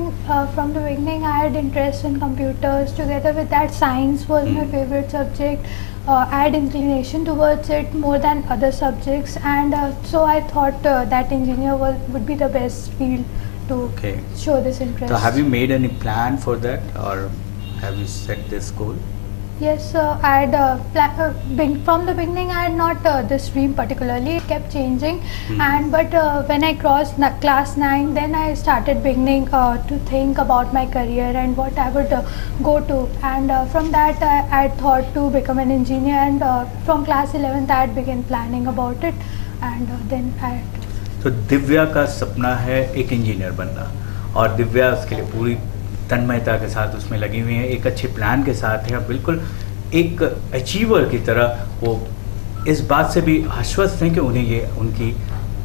from the beginning, I had interest in computers. Together with that, science was my favorite subject. I had inclination towards it more than other subjects, and so I thought that engineer would be the best field to show this interest. So have you made any plan for that, or have you set this goal? Yes, I had from the beginning. I had not this dream particularly. It kept changing, but when I crossed class 9, then I started beginning to think about my career and what I would go to. And from that, I thought to become an engineer. And from class 11th, I had begun planning about it, and then I. तो दिव्या का सपना है एक engineer बनना, और दिव्या उसके लिए पूरी तन्मयता के साथ उसमें लगी हुई है, एक अच्छे प्लान के साथ है, बिल्कुल एक अचीवर की तरह वो इस बात से भी आश्वस्त हैं कि उन्हें ये उनकी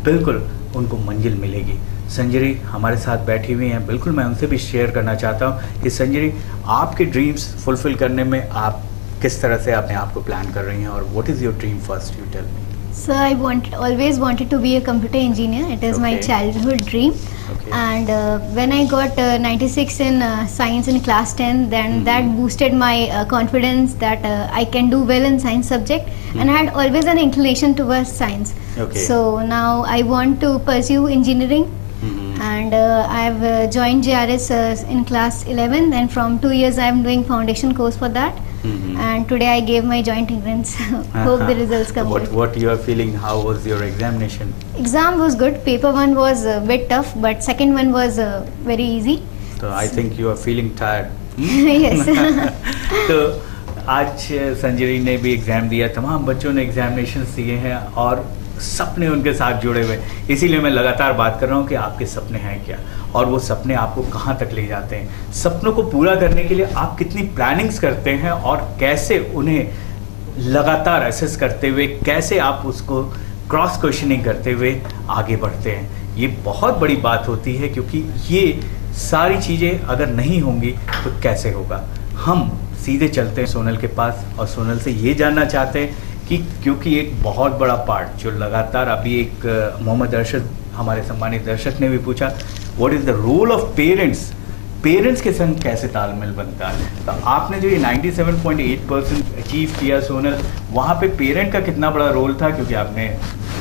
बिल्कुल उनको मंजिल मिलेगी। संजरी हमारे साथ बैठी हुई हैं, बिल्कुल मैं उनसे भी शेयर करना चाहता हूँ कि संजरी, आपके ड्रीम्स फुलफिल करने में आप किस तरह से अपने आप को प्लान कर रही हैं, और what is your dream first, you tell me. So I always wanted to be a computer engineer. It is my childhood dream. And when I got 96 in science in class 10, then that boosted my confidence that I can do well in science subject, and I had always an inclination towards science. So now I want to pursue engineering, and I've joined JRS in class 11, and from 2 years I am doing foundation course for that. And today I gave my joint entrance. Hope the results come good. What you are feeling? How was your examination? Exam was good. Paper 1 was a bit tough, but second one was very easy. So I think you are feeling tired. Yes. तो आज संजरी ने भी exam दिया, तमाम बच्चों ने examination दिए हैं और सपने उनके साथ जुड़े हुए, इसीलिए मैं लगातार बात कर रहा हूँ कि आपके सपने हैं क्या, और वो सपने आपको कहाँ तक ले जाते हैं। सपनों को पूरा करने के लिए आप कितनी प्लानिंग्स करते हैं और कैसे उन्हें लगातार असेस करते हुए, कैसे आप उसको क्रॉस क्वेश्चनिंग करते हुए आगे बढ़ते हैं, ये बहुत बड़ी बात होती है, क्योंकि ये सारी चीज़ें अगर नहीं होंगी तो कैसे होगा। हम सीधे चलते हैं सोनल के पास और सोनल से ये जानना चाहते हैं कि क्योंकि एक बहुत बड़ा पार्ट जो लगातार अभी एक मोहम्मद अरशद हमारे सम्मानित दर्शक ने भी पूछा, what is the role of parents के संग कैसे तालमेल बनता है। तो आपने जो ये 97.8% अचीव किया सोनल, वहाँ पे पेरेंट का कितना बड़ा रोल था, क्योंकि आपने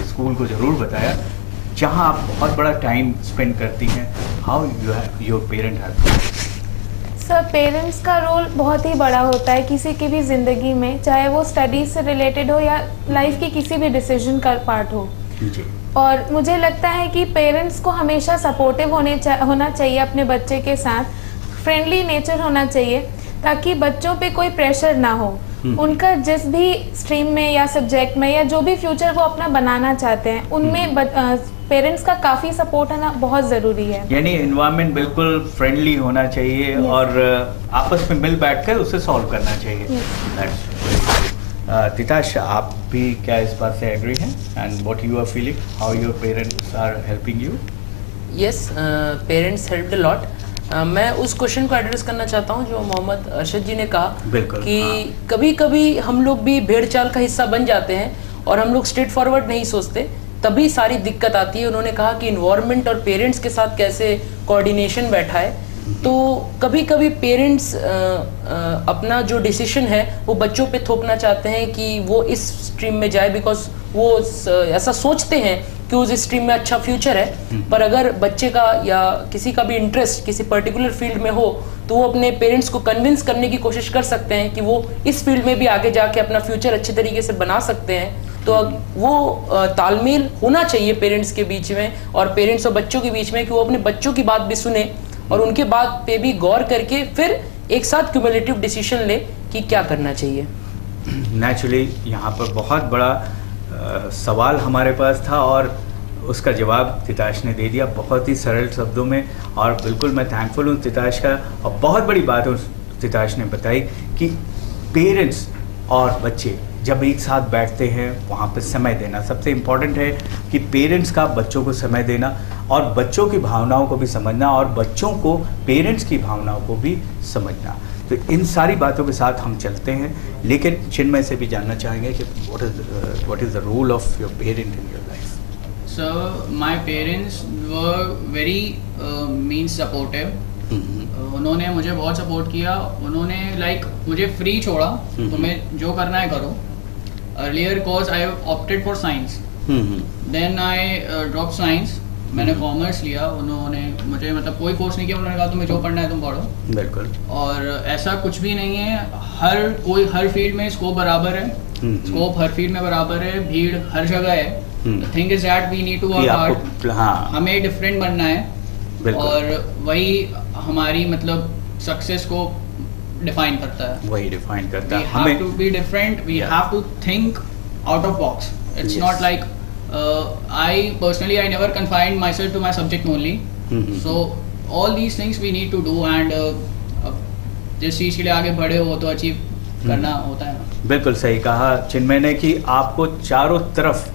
स्कूल को ज़रूर बताया जहाँ आप बहुत बड़ा टाइम स्पेंड करती हैं, how your parent have. Sir, parents का रोल बहुत ही बड़ा होता है किसी की भी ज़िंदगी में, चाहे वो स्टडीज़ से रिलेटेड हो या लाइफ के किसी भी डिसीजन का पार्ट हो। जी। और मुझे लगता है कि पेरेंट्स को हमेशा सपोर्टिव होना चाहिए अपने बच्चे के साथ, फ्रेंडली नेचर होना चाहिए ताकि बच्चों पे कोई प्रेशर ना हो उनका जिस भी स्ट्रीम में या सब्जेक्ट में या जो भी फ्यूचर वो अपना बनाना चाहते हैं उनमें पेरेंट्स का काफ़ी सपोर्ट होना बहुत ज़रूरी है। यानी एनवायरनमेंट बिल्कुल फ्रेंडली होना चाहिए और आपस में मिल बैठकर उसे सॉल्व करना चाहिए। तिताश, आप भी क्या इस बात से एग्री हैं? And what you are feeling, how your parents are helping you? Yes, parents helped a lot. मैं उस क्वेश्चन को एड्रेस करना चाहता हूँ जो मोहम्मद अरशद जी ने कहा कि कभी कभी हम लोग भी भेड़ चाल का हिस्सा बन जाते हैं और हम लोग स्ट्रेट फॉरवर्ड नहीं सोचते, तभी सारी दिक्कत आती है। उन्होंने कहा कि इन्वायरमेंट और पेरेंट्स के साथ कैसे कोऑर्डिनेशन बैठा है। तो कभी कभी पेरेंट्स अपना जो डिसीजन है वो बच्चों पे थोपना चाहते हैं कि वो इस स्ट्रीम में जाए, बिकॉज वो ऐसा सोचते हैं कि उस स्ट्रीम में अच्छा फ्यूचर है। पर अगर बच्चे का या किसी का भी इंटरेस्ट किसी पर्टिकुलर फील्ड में हो तो वो अपने पेरेंट्स को कन्विंस करने की कोशिश कर सकते हैं कि वो इस फील्ड में भी आगे जाके अपना फ्यूचर अच्छे तरीके से बना सकते हैं। तो वो तालमेल होना चाहिए पेरेंट्स के बीच में और पेरेंट्स और बच्चों के बीच में कि वो अपने बच्चों की बात भी सुने और उनके बात पे भी गौर करके फिर एक साथ क्यूमुलेटिव डिसीजन ले कि क्या करना चाहिए। नेचुरली यहाँ पर बहुत बड़ा सवाल हमारे पास था और उसका जवाब तिताश ने दे दिया बहुत ही सरल शब्दों में, और बिल्कुल मैं थैंकफुल हूँ तिताश का। और बहुत बड़ी बात उस तिताश ने बताई कि पेरेंट्स और बच्चे जब एक साथ बैठते हैं वहाँ पे समय देना सबसे इम्पॉर्टेंट है, कि पेरेंट्स का बच्चों को समय देना और बच्चों की भावनाओं को भी समझना और बच्चों को पेरेंट्स की भावनाओं को भी समझना। तो इन सारी बातों के साथ हम चलते हैं, लेकिन चिन्मय से भी जानना चाहेंगे कि what is the role of your parent in your life? So my parents were very means supportive. उन्होंने मुझे बहुत सपोर्ट किया। उन्होंने मुझे फ्री छोड़ा, तुम्हें जो करना है करो। Earlier cause I opted for science. Then I dropped science. मैंने कॉमर्स लिया। उन्होंने मुझे कोई कोर्स नहीं किया, उन्होंने कहा तुम्हें जो पढ़ना है तुम पढ़ो। बिल्कुल। और ऐसा कुछ भी नहीं है, हर फील्ड में स्कोप बराबर है, स्कोप हर फील्ड में बराबर है, भीड़ हर जगह है। The thing is that we need to work hard. हमें डिफरेंट बनना है और वही हमारी सक्सेस को डिफाइन करता है। वही डिफाइन करता है। We have to be different. We have to think out of box. It's not like I personally I never confined myself to my subject only. So all these things we need to do and जिस चीज़ के लिए आगे बढ़े हो तो achieve करना होता है। बिल्कुल सही कहा चिन्मय ने कि आपको चारों तरफ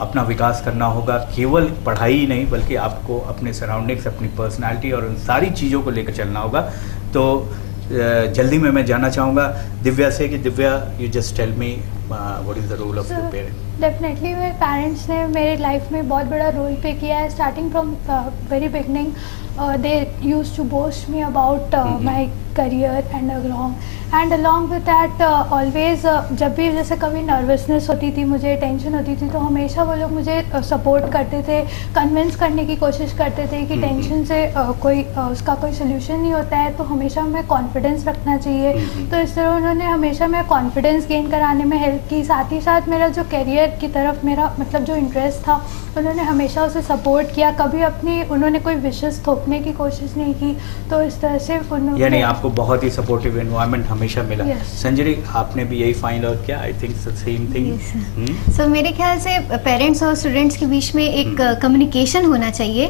अपना विकास करना होगा, केवल पढ़ाई ही नहीं बल्कि आपको अपने सराउंडिंग्स, अपनी पर्सनालिटी और उन सारी चीज़ों को लेकर चलना होगा। तो जल्दी में मैं जानना चाहूँगा दिव्या से कि Divya, you just tell me what is the role of your parents? Definitely मेरे पेरेंट्स ने मेरी लाइफ में बहुत बड़ा रोल प्ले किया है। Starting from very beginning they used to boast me about my career and along with that always जब भी जैसे कभी नर्वसनेस होती थी, मुझे टेंशन होती थी, तो हमेशा वो लोग मुझे सपोर्ट करते थे, कन्विंस करने की कोशिश करते थे कि टेंशन से उसका कोई सोल्यूशन नहीं होता है, तो हमेशा हमें कॉन्फिडेंस रखना चाहिए। तो इस तरह उन्होंने हमेशा मेरा कॉन्फिडेंस गेन कराने में हेल्प की। साथ ही साथ मेरा जो करियर की तरफ मेरा जो इंटरेस्ट था, उन्होंने हमेशा उसे सपोर्ट किया। कभी उन्होंने कोई विशेष थोपने की कोशिश नहीं की। तो इस तरह से उन्होंने, यानी आपको बहुत ही सपोर्टिव एनवायरनमेंट हमेशा मिला। संजरी, आपने भी यही फाइंड आउट किया? I think same thing. So मेरे ख्याल से पेरेंट्स और स्टूडेंट्स के बीच में एक कम्युनिकेशन होना चाहिए।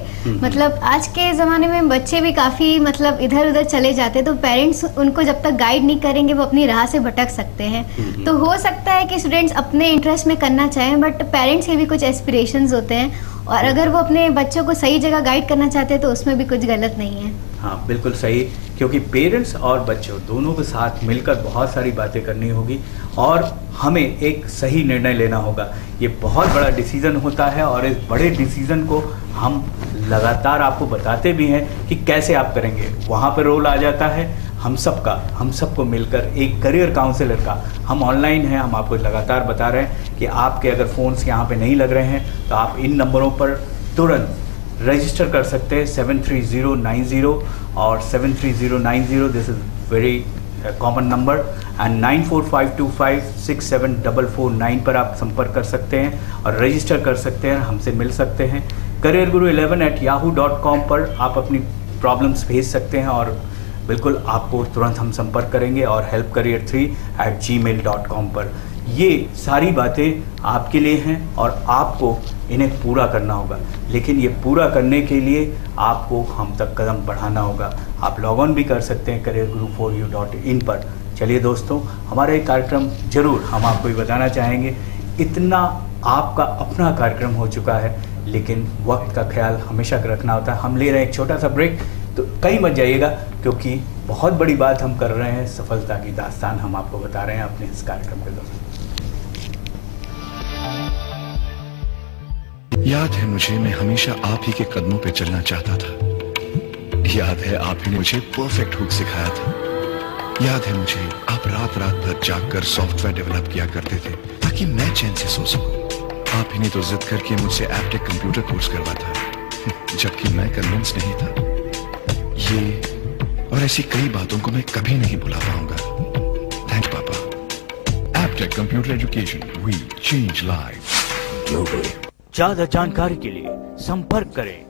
आज के ज़माने में बच्चे भी काफ़ी इधर उधर चले जाते हैं, तो पेरेंट्स उनको जब तक गाइड नहीं करेंगे वो अपनी राह से भटक सकते हैं। तो हो सकता है कि स्टूडेंट्स अपने इंटरेस्ट में करना चाहें, बट पेरेंट्स के भी कुछ एस्पिरेशंस होते हैं और अगर वो अपने बच्चों को सही जगह गाइड करना चाहते हैं तो उसमें भी कुछ गलत नहीं है। हाँ, बिल्कुल सही, क्योंकि पेरेंट्स और बच्चों दोनों के साथ मिलकर बहुत सारी बातें करनी होगी और हमें एक सही निर्णय लेना होगा। ये बहुत बड़ा डिसीज़न होता है और इस बड़े डिसीज़न को हम लगातार आपको बताते भी हैं कि कैसे आप करेंगे। वहाँ पर रोल आ जाता है हम सबको मिलकर एक करियर काउंसलर का। हम ऑनलाइन हैं, हम आपको लगातार बता रहे हैं कि आपके अगर फ़ोन्स यहाँ पे नहीं लग रहे हैं तो आप इन नंबरों पर तुरंत रजिस्टर कर सकते हैं 73090 और 73090, this is very common number, and 9452567449 पर आप संपर्क कर सकते हैं और रजिस्टर कर सकते हैं, हमसे मिल सकते हैं। careerguru11@yahoo.com पर आप अपनी प्रॉब्लम्स भेज सकते हैं और बिल्कुल आपको तुरंत हम संपर्क करेंगे और helpcareer3@gmail.com पर। ये सारी बातें आपके लिए हैं और आपको इन्हें पूरा करना होगा, लेकिन ये पूरा करने के लिए आपको हम तक कदम बढ़ाना होगा। आप लॉग ऑन भी कर सकते हैं careerguru4u.in पर। चलिए दोस्तों, हमारा एक कार्यक्रम जरूर हम आपको ये बताना चाहेंगे, इतना आपका अपना कार्यक्रम हो चुका है, लेकिन वक्त का ख्याल हमेशा रखना होता है। हम ले रहे हैं एक छोटा सा ब्रेक, तो कहीं मत जाइएगा, क्योंकि बहुत बड़ी बात हम कर रहे हैं, सफलता की दास्तान हम आपको बता रहे हैं अपने इस कार्यक्रम के दौरान। याद है मुझे, मैं हमेशा आप ही के कदमों पे चलना चाहता था। याद है आप ही ने मुझे परफेक्ट हुक सिखाया था। याद है मुझे, आप रात रात भर जागकर सॉफ्टवेयर डेवलप किया करते थे ताकि मैं चैन से सो सकूं। आप ही ने तो जिद करके मुझसे एप्टेक कंप्यूटर कोर्स करवाता, जबकि मैं कन्विंस नहीं था। ये और ऐसी कई बातों को मैं कभी नहीं भुला पाऊंगा। थैंक्स पापा। Aptech computer education, we change life globally. ज्यादा जानकारी के लिए संपर्क करें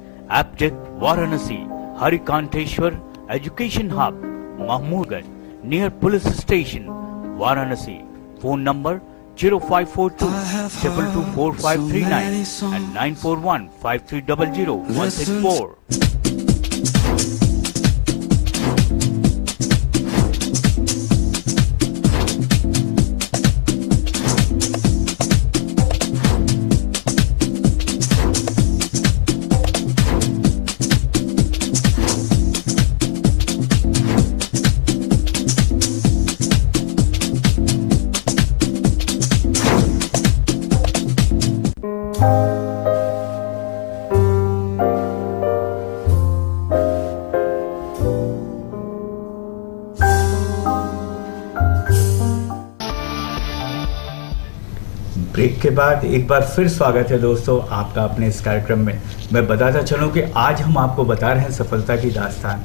Aptech Varanasi, Harikantheshwar education hub, Mahmudganj, near police station, Varanasi. Phone number 0542-224-539 and 941-5300-164. Break के बाद एक बार फिर स्वागत है दोस्तों आपका अपने इस कार्यक्रम में। मैं बताता चलूं कि आज हम आपको बता रहे हैं सफलता की दास्तान।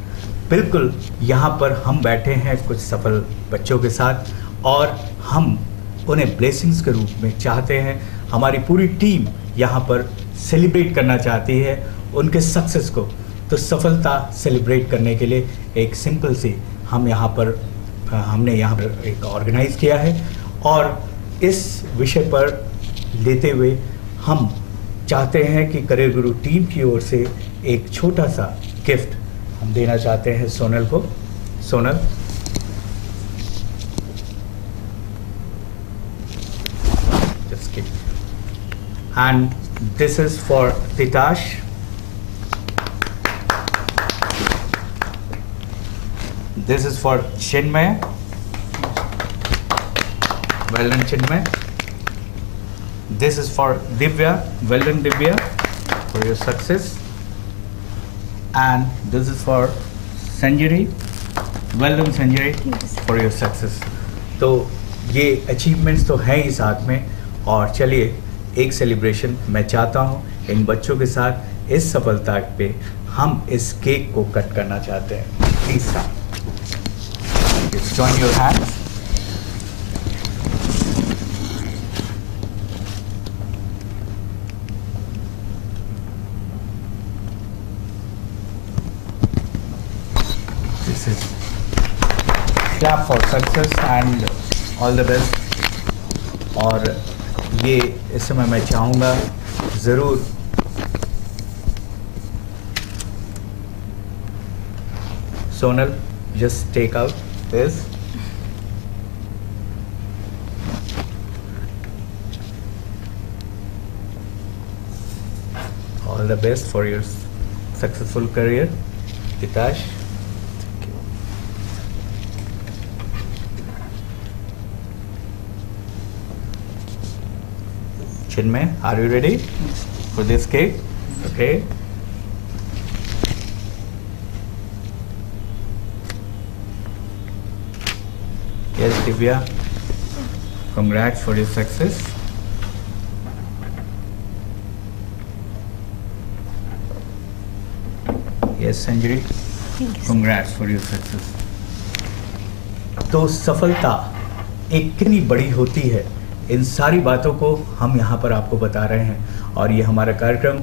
बिल्कुल यहाँ पर हम बैठे हैं कुछ सफल बच्चों के साथ और हम उन्हें ब्लेसिंग्स के रूप में चाहते हैं। हमारी पूरी टीम यहाँ पर सेलिब्रेट करना चाहती है उनके सक्सेस को। तो सफलता सेलिब्रेट करने के लिए एक सिंपल सी हमने यहाँ पर एक ऑर्गेनाइज किया है और इस विषय पर लेते हुए हम चाहते हैं कि करियर गुरु टीम की ओर से एक छोटा सा गिफ्ट हम देना चाहते हैं सोनल को। Sonal, just keep. And this is for Titash. This is for Chinmay. Well done, Chinmay. This is for Divya. Well done, Divya, for your success. And this is for Sanjari. Well done, Sanjari, for your success. तो ये achievements तो हैं ही साथ में, और चलिए एक celebration मैं चाहता हूँ इन बच्चों के साथ। इस सफलता पे हम इस केक को कट करना चाहते हैं। Please join your hands. This is clap for success and all the best. और ये इस समय मैं चाहूँगा ज़रूर Sonal just take out this. All the best for your successful career, Titash. Chinmay, are you ready for this cake? Okay. Yes, Divya. Congrats for your success. Yes, Sanjari. Congrats for your success. तो सफलता एक कितनी बड़ी होती है, इन सारी बातों को हम यहाँ पर आपको बता रहे हैं। और ये हमारा कार्यक्रम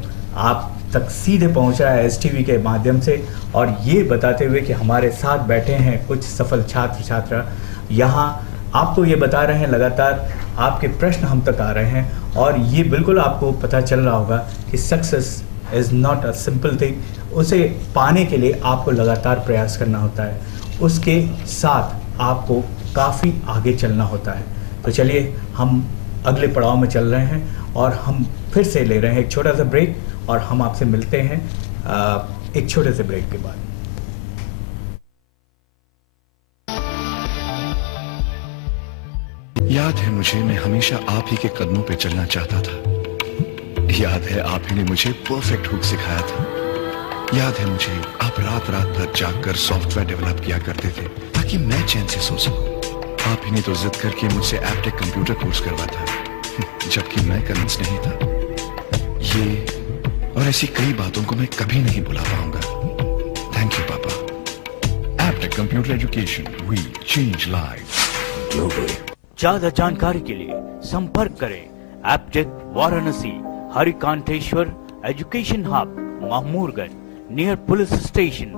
आप तक सीधे पहुंचा है STV के माध्यम से, और ये बताते हुए कि हमारे साथ बैठे हैं कुछ सफल छात्र छात्रा। यहाँ आपको ये बता रहे हैं, लगातार आपके प्रश्न हम तक आ रहे हैं, और ये बिल्कुल आपको पता चल रहा होगा कि success is not a simple thing. उसे पाने के लिए आपको लगातार प्रयास करना होता है, उसके साथ आपको काफ़ी आगे चलना होता है। तो चलिए हम अगले पड़ाव में चल रहे हैं, और हम फिर से ले रहे हैं एक छोटा सा ब्रेक, और हम आपसे मिलते हैं एक छोटे से ब्रेक के बाद। याद है मुझे, मैं हमेशा आप ही के कदमों पे चलना चाहता था। याद है आप ही ने मुझे परफेक्ट हुक सिखाया था। याद है मुझे, आप रात रात भर जागकर सॉफ्टवेयर डेवलप किया करते थे ताकि मैं चैन से सो सकूं। आप ही ने तो जिद करके मुझसे एप्टेक कंप्यूटर कोर्स करवाता जबकि मैं कन्विंस नहीं था। ये और ऐसी कई बातों को मैं कभी नहीं भुला पाऊंगा। थैंक यू पापा। Aptech computer education, we change life globally. ज्यादा जानकारी के लिए संपर्क करें Aptech Varanasi, Harikantheshwar education hub, Mahmoorganj, near police station,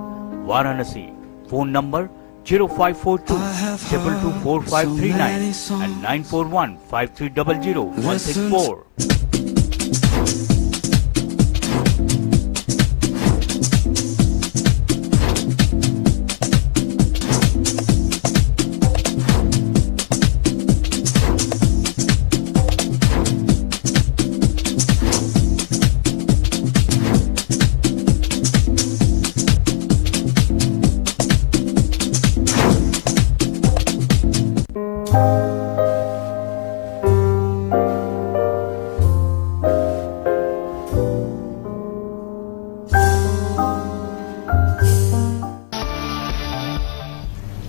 Varanasi. Phone number 0542 224539 and 941 5300 164।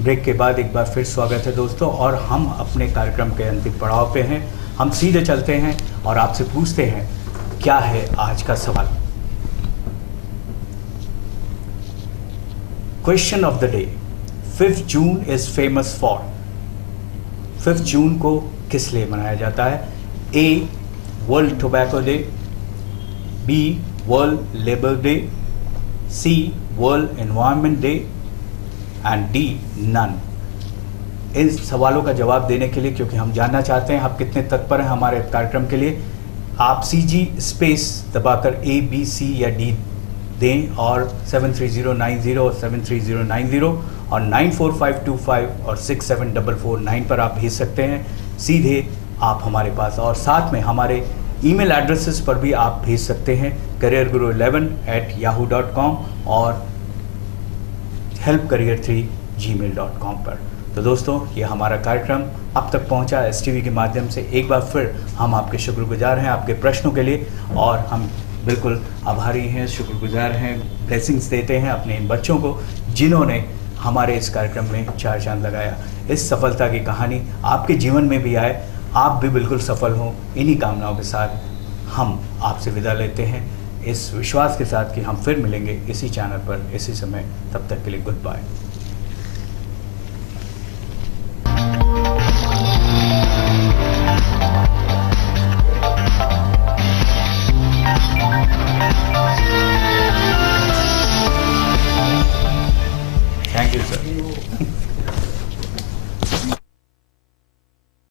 Break के बाद एक बार फिर स्वागत है दोस्तों, और हम अपने कार्यक्रम के अंतिम पड़ाव पे हैं। हम सीधे चलते हैं और आपसे पूछते हैं क्या है आज का सवाल। Question of the day, 5 June is famous for. 5 जून को किस लिए मनाया जाता है? A, world tobacco day, B, world labour day, C, world environment day, and D, none. इन सवालों का जवाब देने के लिए, क्योंकि हम जानना चाहते हैं आप कितने तत्पर हैं हमारे कार्यक्रम के लिए, आप CG स्पेस दबाकर A, B, C या D दें, और 73090 और 73090 और 94525 और 67449 पर आप भेज सकते हैं सीधे आप हमारे पास, और साथ में हमारे ईमेल एड्रेसेस पर भी आप भेज सकते हैं, careerguru11@yahoo.com और helpcareer3gmail.com पर। तो दोस्तों, ये हमारा कार्यक्रम अब तक पहुंचा STV के माध्यम से। एक बार फिर हम आपके शुक्रगुजार हैं आपके प्रश्नों के लिए, और हम बिल्कुल आभारी हैं, शुक्रगुजार हैं, ब्लेसिंग्स देते हैं अपने इन बच्चों को जिन्होंने हमारे इस कार्यक्रम में 4 चांद लगाया। इस सफलता की कहानी आपके जीवन में भी आए, आप भी बिल्कुल सफल हों, इन्हीं कामनाओं के साथ हम आपसे विदा लेते हैं, इस विश्वास के साथ कि हम फिर मिलेंगे इसी चैनल पर इसी समय। तब तक के लिए good bye. Thank you sir.